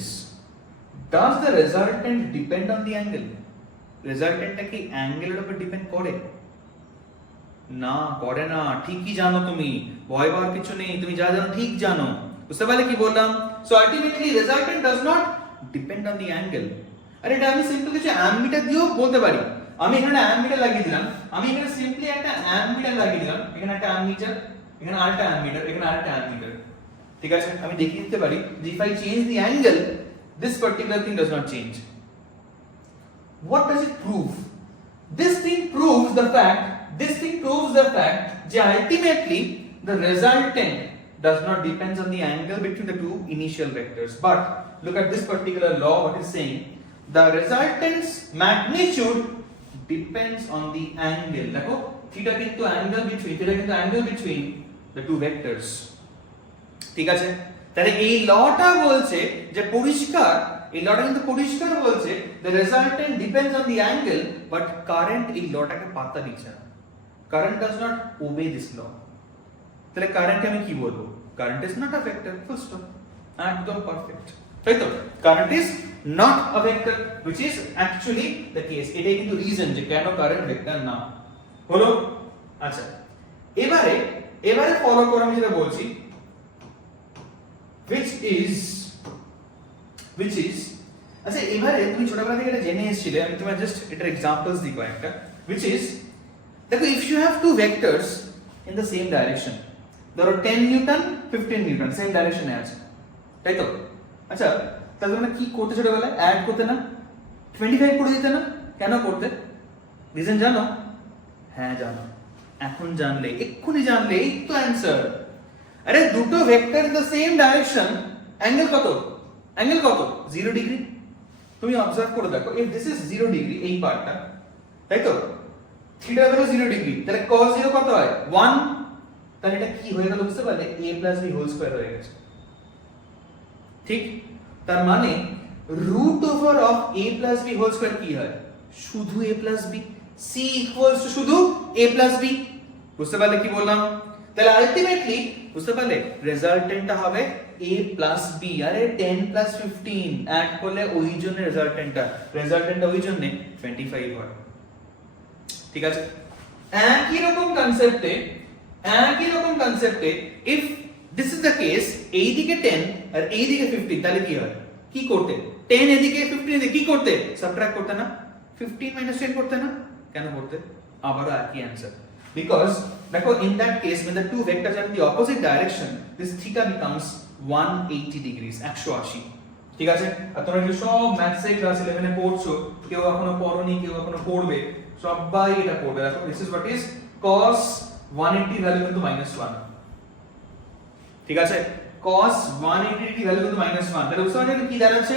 does the resultant depend on the angle? resultantটা কি অ্যাঙ্গেলের উপর ডিপেন্ড করে? না, করে না। ঠিকই জানো তুমি, ভয় পাওয়ার কিছু নেই, তুমি যা জানো ঠিক জানো। বুঝতে পারলে কি বললাম? so ultimately resultant does not depend on the angle। আরে এটা আমি সিম্পল কিছু অ্যামমিটার দিয়েও বলতে পারি। আমি এখানে অ্যামমিটার লাগিয়ে দিলাম, আমি এখানে সিম্পলি একটা অ্যামমিটার লাগিয়ে দিলাম, এখানে একটা অ্যামমিটার, এখানে আরেকটা অ্যামমিটার, এখানে আরেকটা অ্যামমিটার। ঠিক আছে, আমি দেখিয়ে দিতে পারি যে if I change the angle this particular thing does not change. What does it prove? This thing proves the fact যে ultimately the resultant does not depends on the angle between the two initial vectors, but look at this particular law. What is saying? The resultant's magnitude depends on the angle. দেখো theta কিন্তু angle between the two vectors. ঠিক আছে, তাহলে এই লটা বলছে যে পরিষ্কার, এই লটা কিন্তু পরিষ্কার বলছে the resultant depends on the angle, but current এই লটাকে পাত্তা দিচ্ছে না। current does not obey this law. তাহলে কারেন্ট আমি কি বলবো? Current is not a vector, full stop, একদম পারফেক্ট, তাই তো? Current is not a vector which is actually the case. এটাই কিন্তু রিজন যে কেন কারেন্ট ভেক্টর না হলো। আচ্ছা, এবারে ফলো করো আমি যেটা বলছি, which is আচ্ছা, এবারে তুমি ছোটবেলা থেকে এটা জেনে এসেছিলে, আমি তোমার জাস্ট এটার এক্সাম্পলস দিই কয়েকটা। which is, দেখো if you have two vectors in the same direction, ধরো 10 নিউটন 15 নিউটন সেম ডাইরেকশনে আছে, তাই তো? আচ্ছা, তাহলে তোমরা কি করতে ছোটবেলায়? অ্যাড করতে না? 25 করে দিতে না? কেন করতে? রিজন জানো? হ্যাঁ জানো, এখন জানলে, এক্ষুনি জানলে এই তো অ্যানসার। আরে দুটো vector in the same direction, angle কত? 0 ডিগ্রি। তুমি অবজার্ভ করে দেখো, ইফ দিস ইজ 0 ডিগ্রি, এই পার্টটা, তাই তো? থিটা হলো 0 ডিগ্রি, তাহলে cos 0 কত হয়? 1। তাহলে এটা কি হয়ে গেল বুঝতে পারলে? a plus b whole square হয়ে গেছে, ঠিক? তার মানে root over of a plus b whole square কি হয়? শুধু a plus b। c equals to শুধু a প্লাস b। বুঝতে পারলে কি বললাম? তাহলে আলটিমেটলি বুঝতে পারলে রেজাল্টেন্টটা হবে a প্লাস b। আরে 10 প্লাস 15 অ্যাড করলে ওই জন্য রেজাল্টেন্টটা ওই জন্য 25 হয়, ঠিক আছে? একই রকম কনসেপ্টে if this is the case, এই দিকে 10 আর এই দিকে 15, তাহলে কি হয়? কি করতে? 10 এদিকে 15 এদিকে, কি করতে? সাবট্রাক্ট করতে না? 15 minus 10 করতে না? কেন করতে? আবারও একই অ্যানসার, বিকজ দেখো in that case when the two vectors are in the opposite direction, this theta becomes 180 degrees, 180, ঠিক আছে? আর তোমরা যে সব ম্যাথস এ ক্লাস 11 এ পড়ছো, কেউ এখনো পড়োনি, কেউ এখনো পড়বে, সবাই এটা পড়বে। দেখো this is what is cos 180 value কিন্তু -1, ঠিক আছে? cos 180 ডিগ্রি ভ্যালু কিন্তু -1, তাহলে বুঝতে পারছো কি দাঁড়াচ্ছে?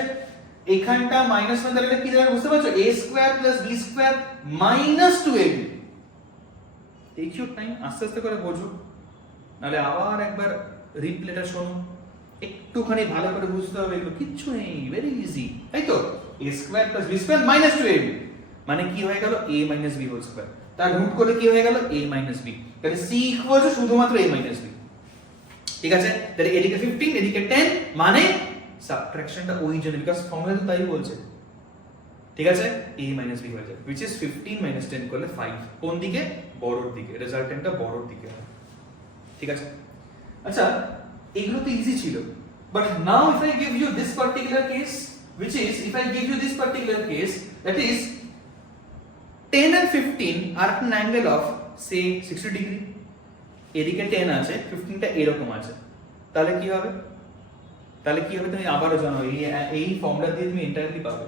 এখানটা -1 তাহলে কি দাঁড়াবে বুঝতে পারছো? a square plus b square minus 2ab। Take your time, আস্তে আস্তে করে বোঝো, নাহলে আবার একবার রিপ্লেটা শোনো, একটুখানি ভালো করে বুঝতে হবে। এগুলো কিচ্ছু নেই, ভেরি ইজি, তাই তো? a square plus b square minus 2ab মানে কি হয়ে গেল? a minus b whole square. তার রুট করলে কি হয়ে গেল? a minus b। তাহলে c ইকুয়ালস শুধুমাত্র a মাইনাস b, ঠিক আছে? তাহলে এদিকে 15 এদিকে 10, মানে সাবট্রাকশনটা ওই জন্য, বিকজ ফর্মুলা তো তাই বলছে, ঠিক আছে? a মাইনাস b হয়ে যাবে, which is 15 minus 10 করলে 5। কোন দিকে? বড়র দিকে, রেজাল্টেন্টটা বড়র দিকে হবে, ঠিক আছে? আচ্ছা, এগুলো তো ইজি ছিল, but now if I give you this particular case, which is if I give you this particular case, that is 10 and 15 are at an angle of say 60 degree, এদিকে 10 আছে, 15টা এরকম আছে, তাহলে কি হবে? তুমি আবারও জানো, এই ফর্মুলা দিয়ে তুমি এন্টারলি পাবে।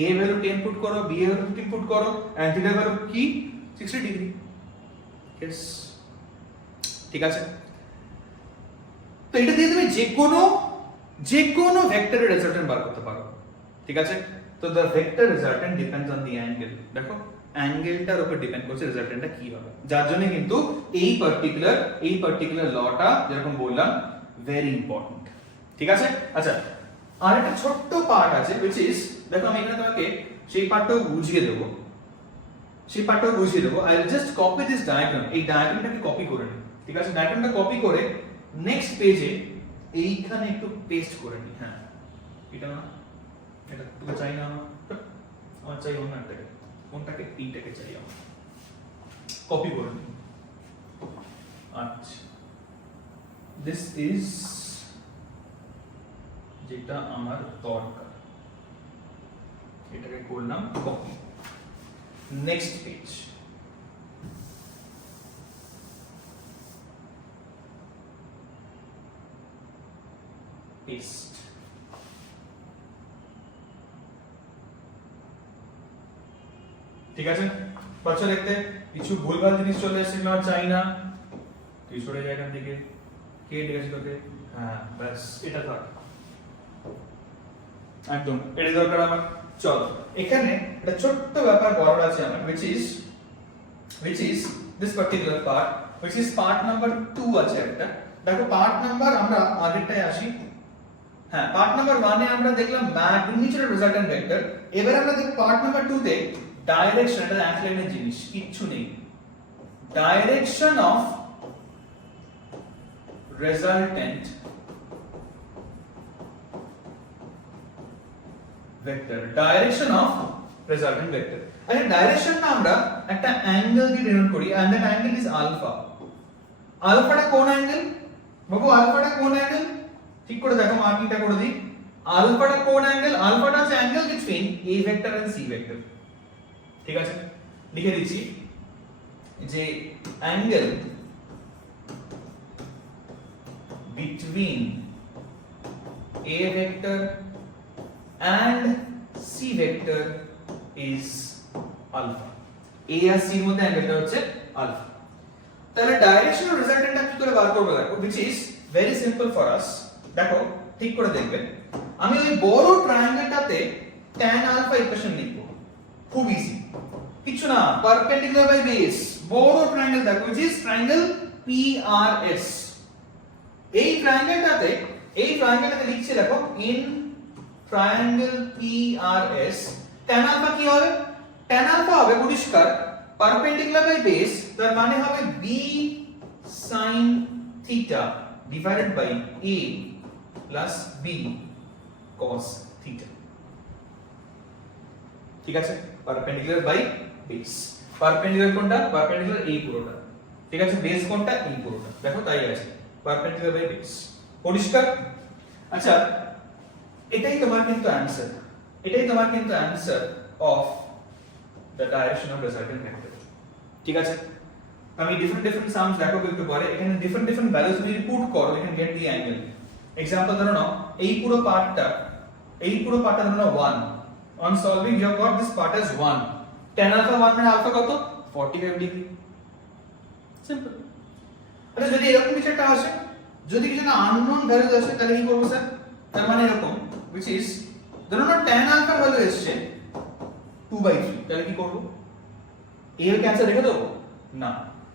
a ভ্যালু 10 পুট করো, b এর ভ্যালু 15 পুট করো, and থিটা ভ্যালু কি? 60 ডিগ্রি। यस, ঠিক আছে? তো এটা দিয়ে তুমি যে কোনো ভেক্টরের রেজাল্টেন্ট বার করতে পারো, ঠিক আছে? তো the vector resultant depends on the angle. দেখো অ্যাঙ্গেলটার উপর ডিপেন্ড করছে রেজাল্টেন্টটা কি হবে, যার জন্য কিন্তু এই পার্টিকুলার লটা যেরকম বললাম ভেরি ইম্পর্টেন্ট, ঠিক আছে? আচ্ছা, আর একটা ছোট্ট পার্ট আছে which is, দেখো আমি এখানে তোমাকে সেই পার্টটাও বুঝিয়ে দেবো, I will just copy this diagram. এই ডায়াগ্রামটাকে কপি করে নিই, ঠিক আছে? ডায়াগ্রামটা কপি করে নেক্সট পেজে এইখানে একটু পেস্ট করে নিই। হ্যাঁ, এটা না, এটা তোকে চাই না, আমার চাই অন্য একটাকে। কোনটাকে? এইটাকে চাই আমার, কপি করে নিই। আচ্ছা, দিস ইজ যেটা আমার দরকার, এটাকে করলাম কপি। Next page, based. ঠিক আছে, পাচ্ছ দেখতে? কিছু ভুলভাল জিনিস চলে এসেছে না, চাই না তুই সরে যা এখান থেকে। কে ডেকেছে তোকে? হ্যাঁ ব্যাস, এটা থাক একদম, এটা দরকার আমার। চলো এখানে একটা ছোট্ট ব্যাপার বড় আছে আমার, which is this particular part, which is part number 2 আছে একটা। দেখো পার্ট নাম্বার আমরা আগেরটায় আসি। হ্যাঁ, পার্ট নাম্বার 1 এ আমরা দেখলাম ম্যাগনিটিউড রেজাল্টেন্ট ভেক্টর। এবারে আমরা দেখব পার্ট নাম্বার 2 তে ডাইরেকশন, এটা এক লাইনের জিনিস, কিচ্ছু নেই। Direction of resultant vector, direction of resultant vector. আচ্ছা, ডাইরেকশনটা আমরা একটা অ্যাঙ্গেল দিয়ে ডিনোট করি, and that angle is alpha. আলফাটা কোন অ্যাঙ্গেল বাবু? আলফাটা কোন অ্যাঙ্গেল? ঠিক করে দেখো, মার্কিংটা করে দিই। আলফাটা কোন অ্যাঙ্গেল? আলফাটা হচ্ছে angle between a vector and c vector. ঠিক আছে, লিখে দিচ্ছি যে angle between a vector and c vector is alpha. a আর c এর মধ্যে অ্যাঙ্গেলটা হচ্ছে আলফা। তাহলে ডাইরেকশন অফ রেজাল্টেন্টটা কি করে বার করব দেখো, which is very simple for us. দেখো ঠিক করে দেখবে, আমি ওই বড় ট্রায়াঙ্গেলটাতে tan আলফা ইকুয়েশন লিখব, খুব ইজি, কিছু না, পারপেন্ডিকুলার বাই বেস, বড় ট্রায়াঙ্গেল দেখো, which is triangle PRS। এই ট্রায়াঙ্গেলটাতে লিখছি দেখো, in triangle PRS tan alpha কি হবে? tan আলফা হবে পরিষ্কার পারপেন্ডিকুলার বাই বেস, তার মানে হবে b sin theta divided by a plus b cos theta। ঠিক আছে, পারপেন্ডিকুলার বাই বেস। পারপেন্ডিকুলার কোনটা? পারপেন্ডিকুলার এই পুরোটা। ঠিক আছে, বেস কোনটা? এই পুরোটা। দেখো তাই আছে, পারপেন্ডিকুলার বাই বেস, পরিষ্কার? আচ্ছা, এটাই তোমার কিন্তু অ্যানসার, এটাই তোমার কিন্তু answer of the direction of resultant vector. ঠিক আছে, আমি ডিফারেন্ট সামস দেখাবো একটু পরে। এখানে ডিফারেন্ট ভ্যালুস যদি পুট করো, you can get the angle। Example ধরো নাও, এই পুরো পার্টটা ধরো নাও 1। on solving you have got this part as 1। tan alpha 1 মানে আলফা কত? 45 ডিগ্রি, সিম্পল। আচ্ছা, যদি এরকম কিছু একটা আসে, যদি কিছু না আননোন ভ্যালুস আসে, তাহলে কি করব স্যার? তার মানে এরকম, which is ধরো না tan alpha ভ্যালু এসেছে 2/3, তাহলে কি করব? এর কি অ্যানসার রেখে দেবো? না,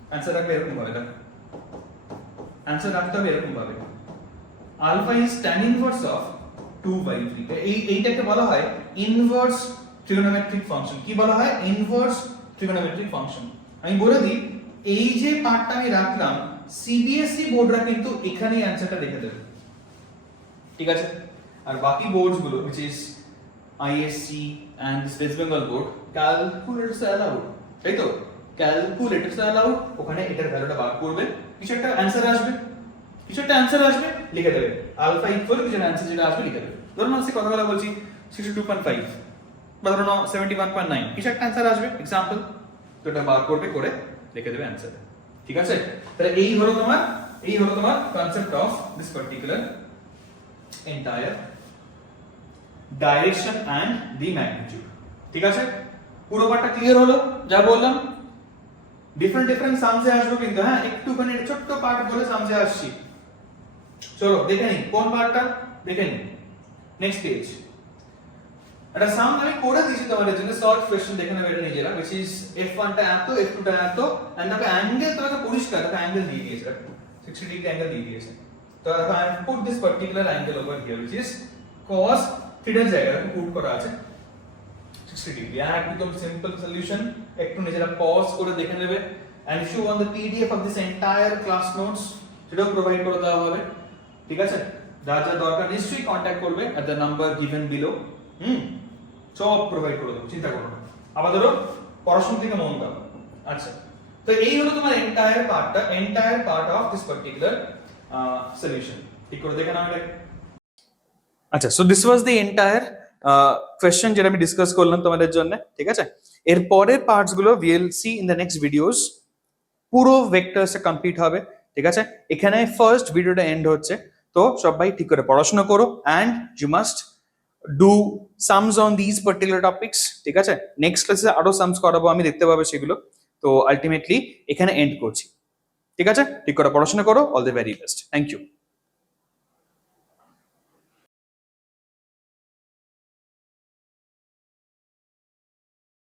অ্যানসার রাখবে এরকম ভাবে। দেখো অ্যানসার রাখতে হবে এরকম ভাবে, alpha is tan inverse of 2/3। এইটাকে বলা হয় ইনভার্স ট্রিগোনোমেট্রিক ফাংশন। কি বলা হয়? Inverse trigonometric function. আমি বলে দিই, এই যে পার্টটা আমি রাখলাম, সিবিএসই বোর্ডরা কিন্তু এখানেই অ্যানসারটা রেখে দেবে। ঠিক আছে, আর বাকি বোর্ডস গুলো which is ISC and West Bengal board, calculators allowed, তাই তো? ক্যালকুলেটরস অ্যালাউড, ওখানে এটার ভ্যালুটা বার করবে, কিছু একটা অ্যানসার আসবে, লিখে দেবে আলফা ইকুয়াল কিছু অ্যানসার যেটা আসবে লিখে দেবে। ধরুন আমি কথা বলছি 62.5 বা ধরুন 71.9, কিছু একটা অ্যানসার আসবে एग्जांपल, তো এটা বার করবে, করে লিখে দেবে অ্যানসার। ঠিক আছে, তাহলে এই হলো তোমার concept of this particular entire direction and the magnitude. ঠিক আছে, পুরো পার্টটা ক্লিয়ার হলো? যা বললাম ডিফারেন্ট সামসে আসবো কিন্তু, হ্যাঁ একটুখানি ছোট্ট পার্ট বলে সামসে আসছি। চলো দেখে নিই কোন পার্টটা, দেখে নিই নেক্সট পেজ। একটা সাম আমি করে দিয়েছি তোমাদের জন্য, শর্ট কোশ্চেন দেখে নেবে এটা নিজেরা, which is f1 টা এত, f2 টা এত, এন্ড দেখো অ্যাঙ্গেল তোমাকে পরিষ্কার একটা অ্যাঙ্গেল দিয়ে দিয়েছে, 60 ডিগ্রি অ্যাঙ্গেল দিয়ে দিয়েছে। তো দেখো I have put this particular angle over here, which is cos theta জায়গায় পুট করা আছে 60 ডিগ্রি। একদম সিম্পল সলিউশন, একটু নিজেরা পজ করে দেখে নেবে। and if you want the pdf of this entire class notes, সেটাও প্রোভাইড করে দেওয়া হবে। ঠিক আছে, যা যা দরকার নিশ্চয়ই কন্টাক্ট করবে at the number given below। সব প্রোভাইড করে দেবো, চিন্তা করো না। আবার ধরো পড়াশোনা থেকে মন দাও। আচ্ছা, তো এই হলো তোমার entire part of this particular solution. ঠিক করে দেখে নাও এটা। আচ্ছা, so this was the entire question যেটা আমি ডিসকাস করলাম তোমাদের জন্য। ঠিক আছে, এর পরের পার্টস গুলো we will see in the next videos, পুরো ভেক্টরস কমপ্লিট হবে। ঠিক আছে, এখানে ফার্স্ট ভিডিওটা এন্ড হচ্ছে। তো সবাই ঠিক করে পড়াশোনা করো and you must do sums on this particular topics, ঠিক আছে? নেক্সট ক্লাসে আরো সামস করাবো আমি, দেখতে পাবে সেগুলো। তো আলটিমেটলি এখানে এন্ড করছি, ঠিক আছে? ঠিক করে পড়াশোনা করো, all the very best, thank you.